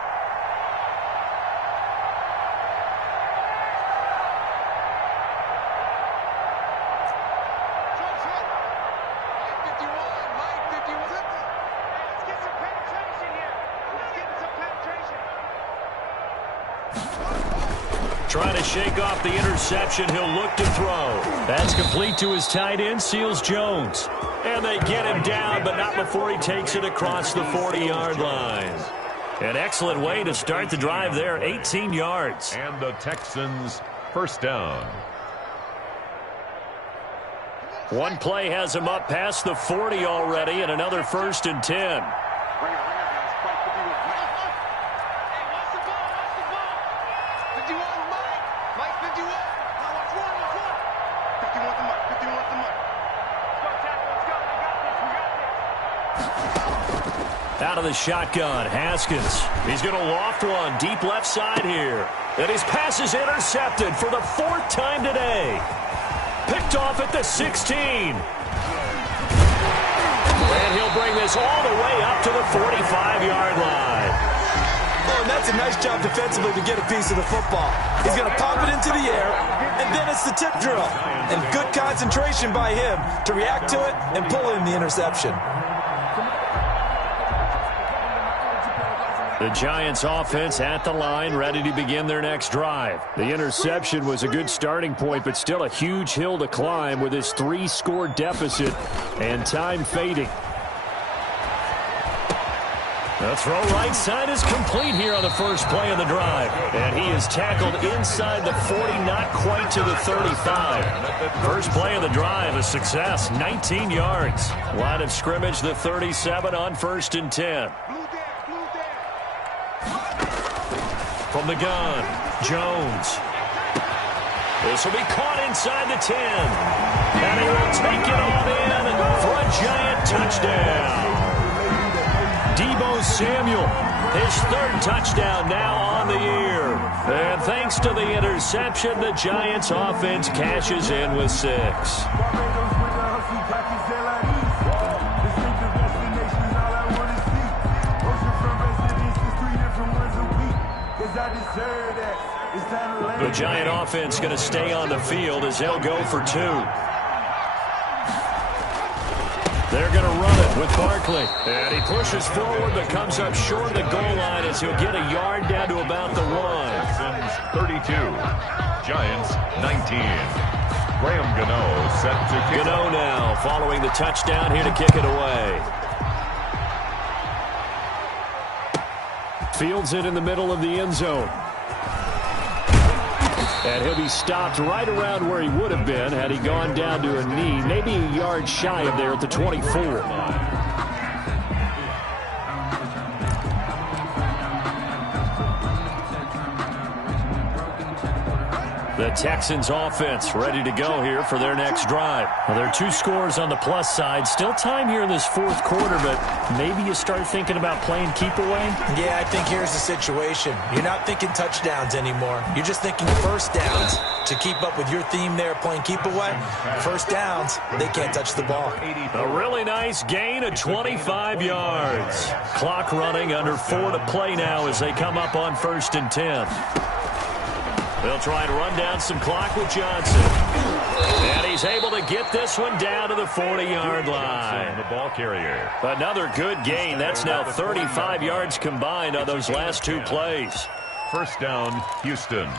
Trying to shake off the interception. He'll look to throw. That's complete to his tight end, Seals Jones. And they get him down, but not before he takes it across the 40-yard line. An excellent way to start the drive there, 18 yards. And the Texans first down. One play has him up past the 40 already, and another 1st and 10. Out of the shotgun, Haskins. He's going to loft one deep left side here. And his pass is intercepted for the 4th time today. Picked off at the 16. And he'll bring this all the way up to the 45-yard line. Oh, and that's a nice job defensively to get a piece of the football. He's going to pop it into the air, and then it's the tip drill. And good concentration by him to react to it and pull in the interception. The Giants offense at the line, ready to begin their next drive. The interception was a good starting point, but still a huge hill to climb with his 3-score deficit and time fading. The throw right side is complete here on the first play of the drive. And he is tackled inside the 40, not quite to the 35. First play of the drive, a success, 19 yards. Line of scrimmage, the 37 on 1st and 10. From the gun, Jones. This will be caught inside the 10. And he will take it on in for a Giant touchdown. Deebo Samuel, his 3rd touchdown now on the year. And thanks to the interception, the Giants offense cashes in with 6. The Giant offense going to stay on the field as they'll go for 2. They're going to run it with Barkley. And he pushes forward but comes up short of the goal line as he'll get a yard down to about the 1. Texans 32, Giants 19. Graham Gano set to kick. Gano now following the touchdown here to kick it away. Fields it in the middle of the end zone. And he'll be stopped right around where he would have been had he gone down to a knee, maybe a yard shy of there at the 24. The Texans offense ready to go here for their next drive. Well, there are 2 scores on the plus side. Still time here in this 4th quarter, but maybe you start thinking about playing keep away? Yeah, I think here's the situation. You're not thinking touchdowns anymore. You're just thinking first downs. To keep up with your theme there, playing keep away, first downs, they can't touch the ball. A really nice gain of 25 yards. Clock running, under 4 to play now as they come up on 1st and 10. They'll try and run down some clock with Johnson. And he's able to get this one down to the 40-yard line. The ball carrier. Another good gain. That's now 35 yards combined on those last 2 plays. First down, Houston.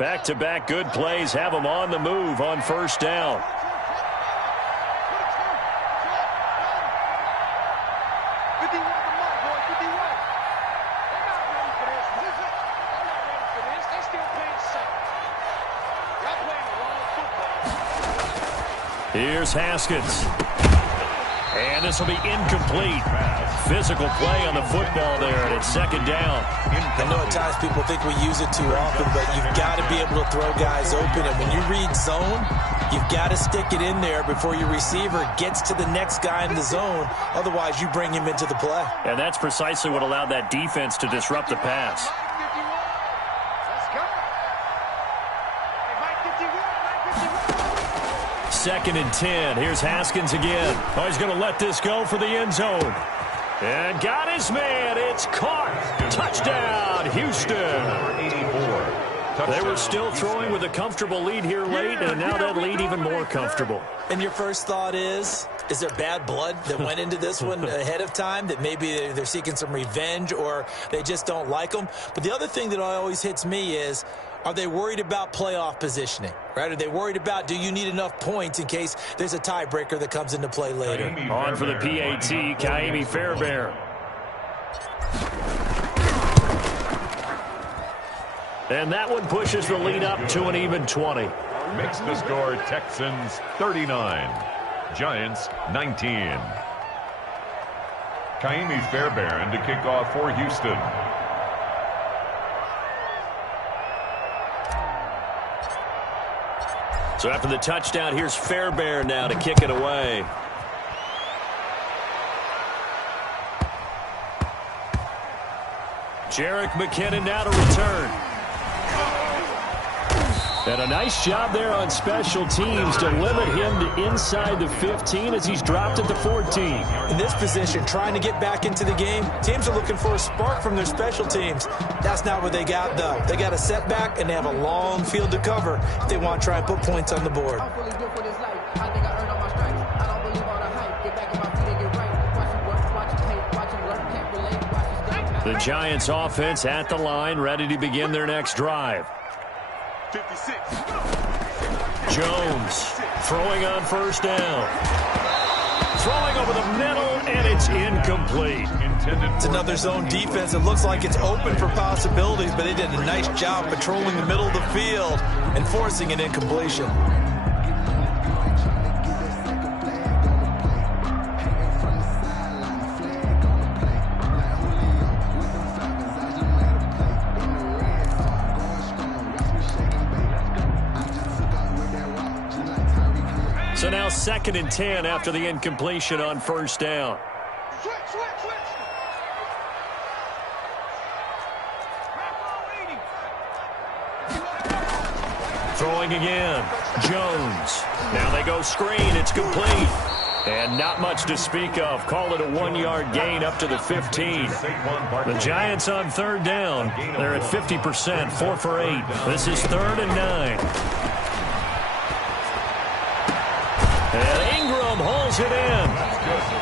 Back-to-back good plays have them on the move on 1st down. Here's Haskins. And this will be incomplete. Physical play on the football there, and it's 2nd down. I know at times people think we use it too often, but you've got to be able to throw guys open. And when you read zone, You've got to stick it in there before your receiver gets to the next guy in the zone. Otherwise, you bring him into the play. And that's precisely what allowed that defense to disrupt the pass. Second and 10. Here's Haskins again. Oh, he's going to let this go for the end zone. And got his man. It's caught. Touchdown, Houston. 84. They were still throwing with a comfortable lead here late, and now that lead even more comfortable. And your first thought is there bad blood that went into this one ahead of time, that maybe they're seeking some revenge or they just don't like them? But the other thing that always hits me is, are they worried about playoff positioning, right? Are they worried about, do you need enough points in case there's a tiebreaker that comes into play later? On for the PAT, Dejmi Fairbairn. And that one pushes the lead up to an even 20. Makes the score Texans 39, Giants 19. Dejmi Fairbairn to kick off for Houston. So after the touchdown, here's Fairbairn now to kick it away. Jerick McKinnon now to return. And a nice job there on special teams to limit him to inside the 15 as he's dropped at the 14. In this position, trying to get back into the game, teams are looking for a spark from their special teams. That's not what they got, though. They got a setback, and they have a long field to cover if they want to try and put points on the board. The Giants offense at the line, ready to begin their next drive. 56. Jones throwing on first down. Throwing over the middle, and it's incomplete. It's another zone defense. It looks like it's open for possibilities, but they did a nice job patrolling the middle of the field and forcing an incompletion. So now 2nd and 10 after the incompletion on first down. Throwing again. Jones. Now they go screen. It's complete. And not much to speak of. Call it a 1-yard gain up to the 15. The Giants on third down. They're at 50%, 4 for 8. This is 3rd and 9. And Ingram hauls it in.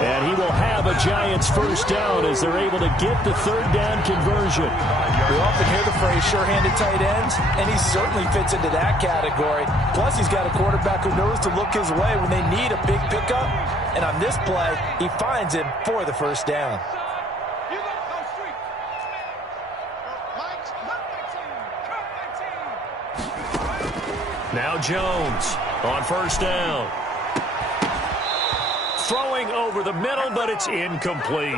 And he will have a Giants first down as they're able to get the third down conversion. We often hear the phrase sure-handed tight ends, and he certainly fits into that category. Plus, he's got a quarterback who knows to look his way when they need a big pickup. And on this play, he finds him for the first down. Now Jones on first down. Throwing over the middle, but it's incomplete.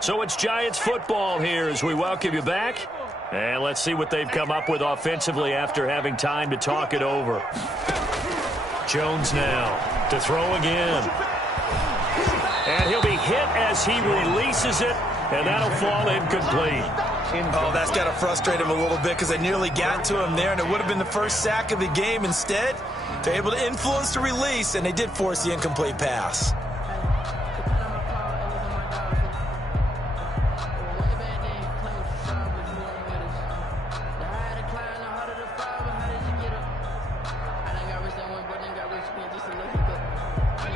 So it's Giants football here as we welcome you back. And let's see what they've come up with offensively after having time to talk it over. Jones now to throw again. And he'll be hit as he releases it, and that'll fall incomplete. Oh, that's got to frustrate him a little bit because they nearly got to him there, and it would have been the first sack of the game. Instead, they're able to influence the release, and they did force the incomplete pass.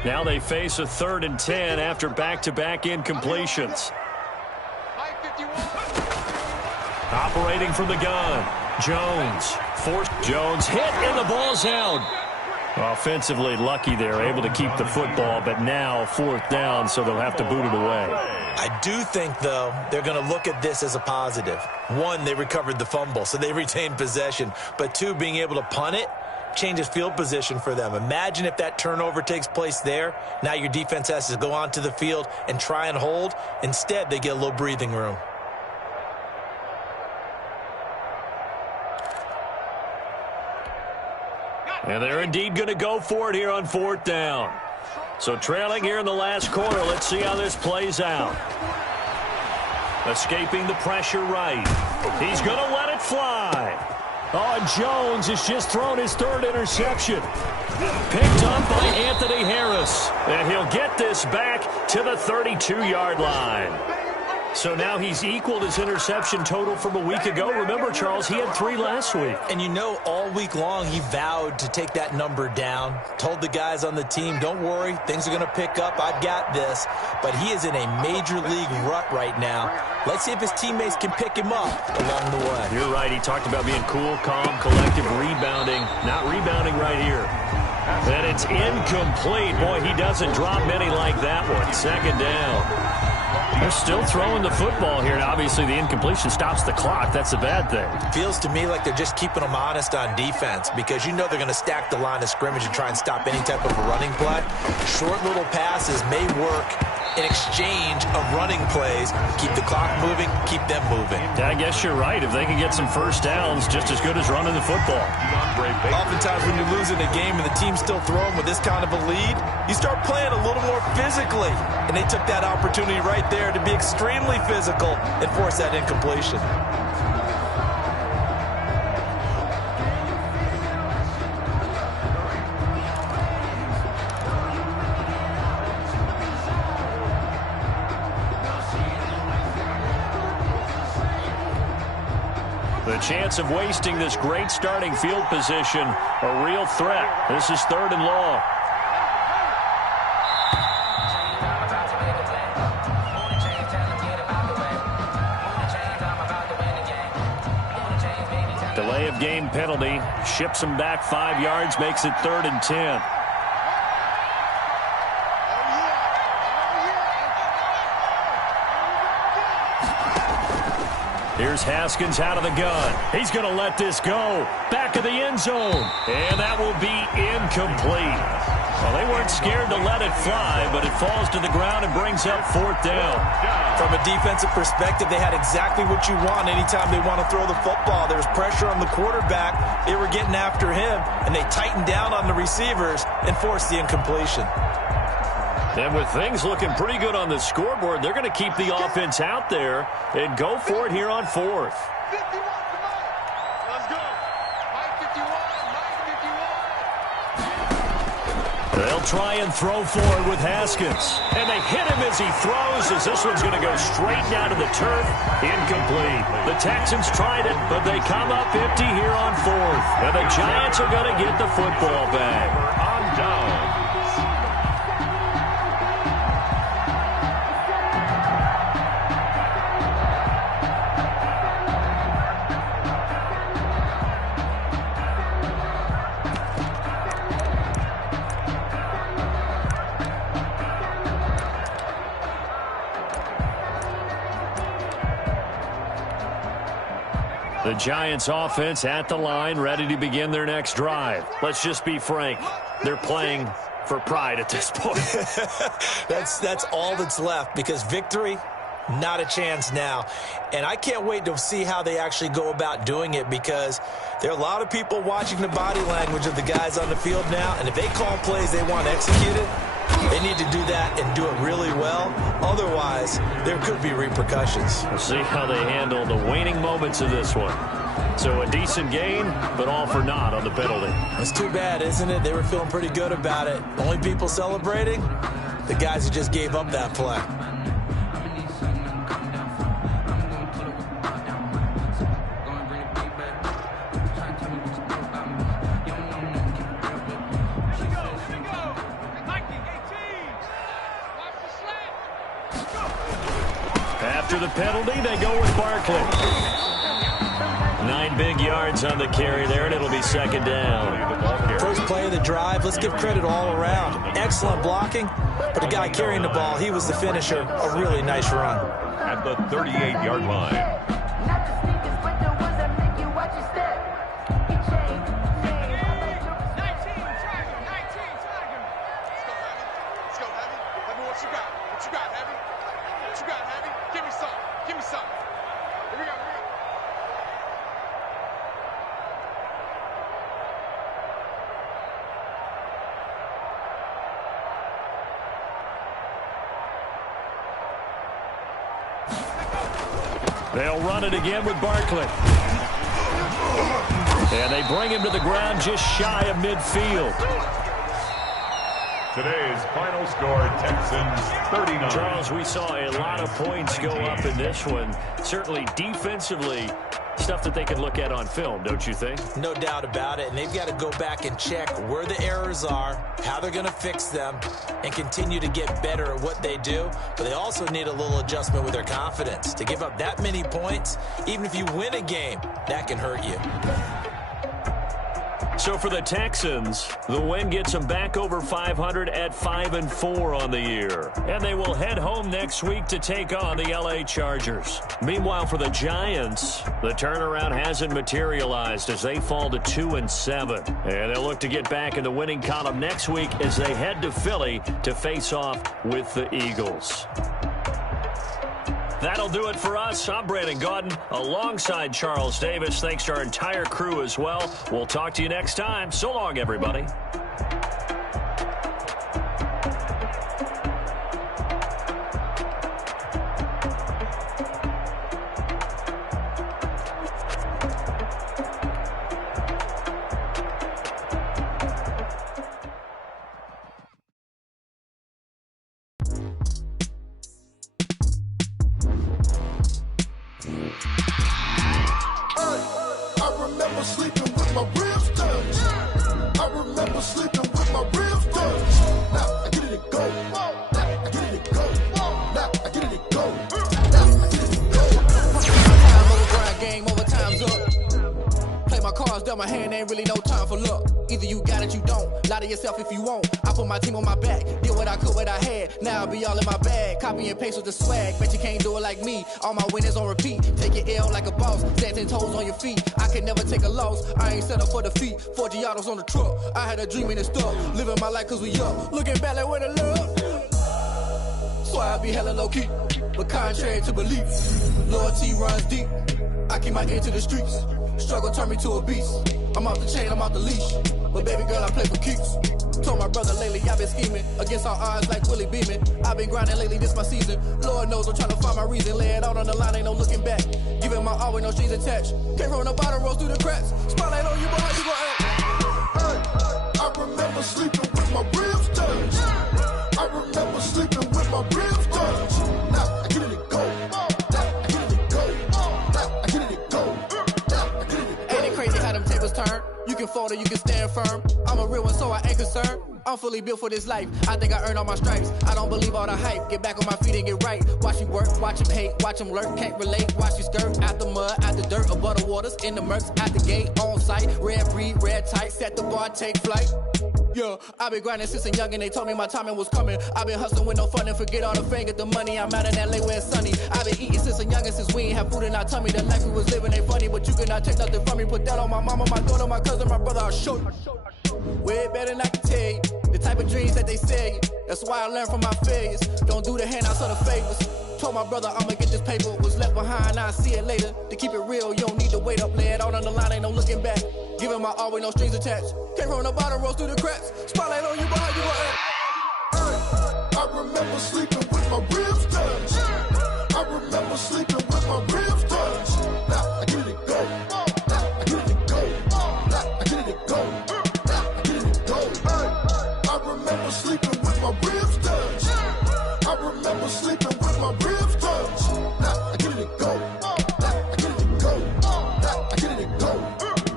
Now they face a 3rd and 10 after back-to-back incompletions. Operating from the gun. Jones hit and the ball's out. Offensively lucky there, able to keep the football, but now 4th down, so they'll have to boot it away. I do think, though, they're going to look at this as a positive. One, they recovered the fumble, so they retained possession. But two, being able to punt it changes field position for them. Imagine if that turnover takes place there. Now your defense has to go onto the field and try and hold. Instead, they get a little breathing room. And they're indeed going to go for it here on 4th down. So trailing here in the last quarter, let's see how this plays out. Escaping the pressure right. He's going to let it fly. Oh, and Jones has just thrown his 3rd interception. Picked up by Anthony Harris. And he'll get this back to the 32-yard line. So now he's equaled his interception total from a week ago. Remember, Charles, he had 3 last week. And you know, all week long he vowed to take that number down. Told the guys on the team, don't worry, things are going to pick up. I've got this. But he is in a major league rut right now. Let's see if his teammates can pick him up along the way. You're right. He talked about being cool, calm, collective, rebounding. Not rebounding right here. And it's incomplete. Boy, he doesn't drop many like that one. 2nd down. They're still throwing the football here, and obviously the incompletion stops the clock. That's a bad thing. Feels to me like they're just keeping them honest on defense because you know they're going to stack the line of scrimmage and try and stop any type of a running play. Short little passes may work in exchange of running plays. Keep the clock moving, keep them moving. Yeah, I guess you're right. If they can get some first downs, just as good as running the football. Oftentimes when you're losing a game and the team's still throwing with this kind of a lead, you start playing a little more physically. And they took that opportunity right there to be extremely physical and force that incompletion. The chance of wasting this great starting field position, a real threat. This is 3rd and long. Delay of game penalty, ships him back 5 yards, makes it 3rd and 10. Here's Haskins out of the gun. He's going to let this go. Back of the end zone. And that will be incomplete. Well, they weren't scared to let it fly, but it falls to the ground and brings up 4th down. From a defensive perspective, they had exactly what you want anytime they want to throw the football. There was pressure on the quarterback. They were getting after him, and they tightened down on the receivers and forced the incompletion. And with things looking pretty good on the scoreboard, they're going to keep the offense out there and go for it here on 4th. They'll try and throw for it with Haskins. And they hit him as he throws, as this one's going to go straight down to the turf. Incomplete. The Texans tried it, but they come up empty here on 4th. And the Giants are going to get the football back. On down. The Giants offense at the line, ready to begin their next drive. Let's just be frank. They're playing for pride at this point. That's all that's left because victory, not a chance now. And I can't wait to see how they actually go about doing it because there are a lot of people watching the body language of the guys on the field now. And if they call plays they want executed, they need to do that and do it really well. Otherwise, there could be repercussions. We'll see how they handle the waning moments of this one. So a decent gain, but all for naught on the penalty. It's too bad, isn't it? They were feeling pretty good about it. Only people celebrating? The guys who just gave up that play. After the penalty, they go with Barkley. 9 big yards on the carry there, and it'll be second down. First play of the drive, let's give credit all around. Excellent blocking, but the guy carrying the ball, he was the finisher. A really nice run. At the 38-yard line. They'll run it again with Barkley. And they bring him to the ground just shy of midfield. Today's final score, Texans 39. Charles, we saw a lot of points go up in this one. Certainly defensively, stuff that they can look at on film, don't you think? No doubt about it, and they've got to go back and check where the errors are, how they're going to fix them, and continue to get better at what they do. But they also need a little adjustment with their confidence. To give up that many points, even if you win a game, that can hurt you. So for the Texans, the win gets them back over 500 at 5-4 on the year. And they will head home next week to take on the LA Chargers. Meanwhile, for the Giants, the turnaround hasn't materialized as they fall to 2-7. And they'll look to get back in the winning column next week as they head to Philly to face off with the Eagles. That'll do it for us. I'm Brandon Gaudin alongside Charles Davis. Thanks to our entire crew as well. We'll talk to you next time. So long, everybody. My hand ain't really no time for luck. Either you got it, you don't. Lie to yourself if you won't. I put my team on my back. Did what I could, what I had. Now I'll be all in my bag. Copy and paste with the swag. Bet you can't do it like me. All my winners on repeat. Take your L like a boss. Stand 10 toes on your feet. I can never take a loss. I ain't set up for defeat. 4 Giottos on the truck. I had a dream and it stuck. Living my life cause we up. Looking back like where the love. So I be hella low key. But contrary to belief, loyalty runs deep. I keep my ear to the streets. Struggle turned me to a beast. I'm off the chain, I'm off the leash. But baby girl, I play for keeps. Told my brother lately, I've been scheming. Against all odds like Willie Beeman. I've been grinding lately, this my season. Lord knows I'm trying to find my reason. Lay it out on the line, ain't no looking back. Giving my all with no strings attached. Came from the bottom, rose through the cracks. Spotlight on you, boy, how you gon' act? Hey, I remember sleeping with my ribs touched. I remember sleeping with my ribs touched. Now I get it and go. Turn. You can fold or you can stand firm. I'm a real one, so I ain't concerned. I'm fully built for this life. I think I earned all my stripes. I don't believe all the hype. Get back on my feet and get right. Watch you work, watch him hate, watch him lurk. Can't relate, watch you skirt. Out the mud, out the dirt, above the waters, in the murks, at the gate, on site. Red breed, red tight, set the bar, take flight. Yeah, I've been grinding since a young and they told me my timing was coming. I've been hustling with no fun and forget all the fame, get the money. I'm out in LA where it's sunny. I've been eating since a young and since we ain't have food in our tummy. The life we was living ain't funny, but you cannot take nothing from me. Put that on my mama, my daughter, my cousin, my brother, I'll show you. Way better than I can tell you. The type of dreams that they sell you. That's why I learned from my failures. Don't do the handouts or the favors. Told my brother I'ma get this paper. Was left behind, I'll see it later. To keep it real, you don't need to wait up. Lay it out on the line, ain't no looking back. Giving my all with no strings attached. Came from the bottom, rose through the cracks. Spotlight on you, boy, how you gon' act? Hey, I remember sleeping with my ribs touched. I remember sleeping with my ribs touched. Now I get it and go. Now I get it and go. Now I get it and go. Now I get it and go. Hey, I remember sleeping with my ribs touched. I remember sleeping with my ribs touched. Now I get it and go. Now I get it and go. Now I get it and go.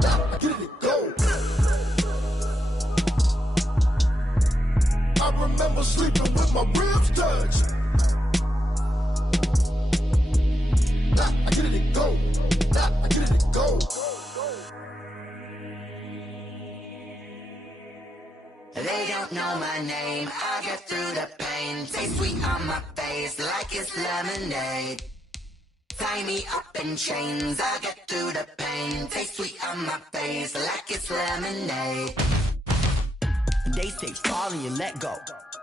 Now I get it and go. I remember sleeping with my ribs touched. Now I don't know my name, I get through the pain. Taste sweet on my face like it's lemonade. Tie me up in chains, I get through the pain. Taste sweet on my face like it's lemonade. They say fall and you let go,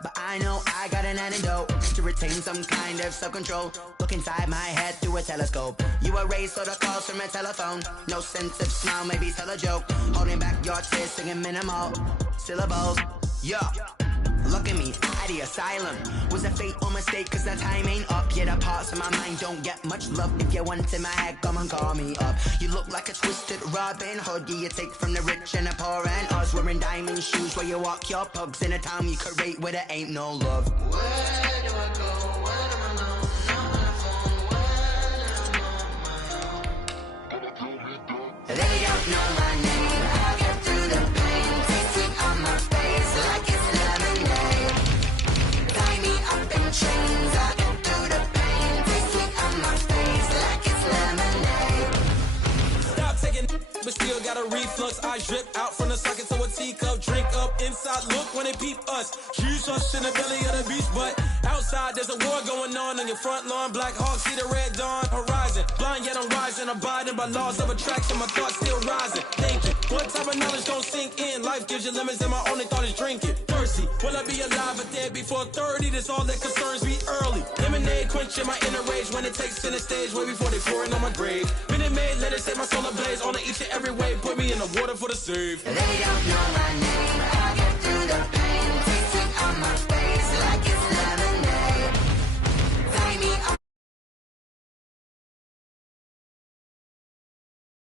but I know I got an antidote to retain some kind of self-control. Look inside my head through a telescope. You erase all the calls from a telephone. No sense of smile, maybe tell a joke. Holding back your tears, singing minimal syllables. Yeah, look at me, out the asylum. Was a fate or mistake, cause the time ain't up. Yeah, the parts of my mind don't get much love. If you want in my head, come and call me up. You look like a twisted Robin Hood. Yeah, you take from the rich and the poor and us. Wearing diamond shoes where you walk your pugs. In a town you create where there ain't no love. Where do I go? Where do I know? Not on the phone. When I'm on my own. They don't know my name. I get through the pain. Taste sweet on my face like it's lemonade. Tie me up in chains. I get through the pain. Taste sweet on my face like it's lemonade. Stop taking, but still got a reflux. I drip out from the socket to a teacup. Drink up inside, look when they peep us. Choose us in the belly of the beast, but outside there's a war going on your front lawn. Black Hawk, see the red dawn horizon. Blind yet I'm rising, abiding by laws of attraction. My thoughts still rising. Thinking, what type of knowledge don't sink in? Life gives you limits and my only thought is drinking. Thirsty, will I be alive or dead before 30? That's all that concerns me early. Lemonade quenching my inner rage when it takes center stage way before they pouring on my grave. Minute Maid, let it set my soul ablaze on each and every way. Put me in the water for the save. They don't know my name, I get through the pain.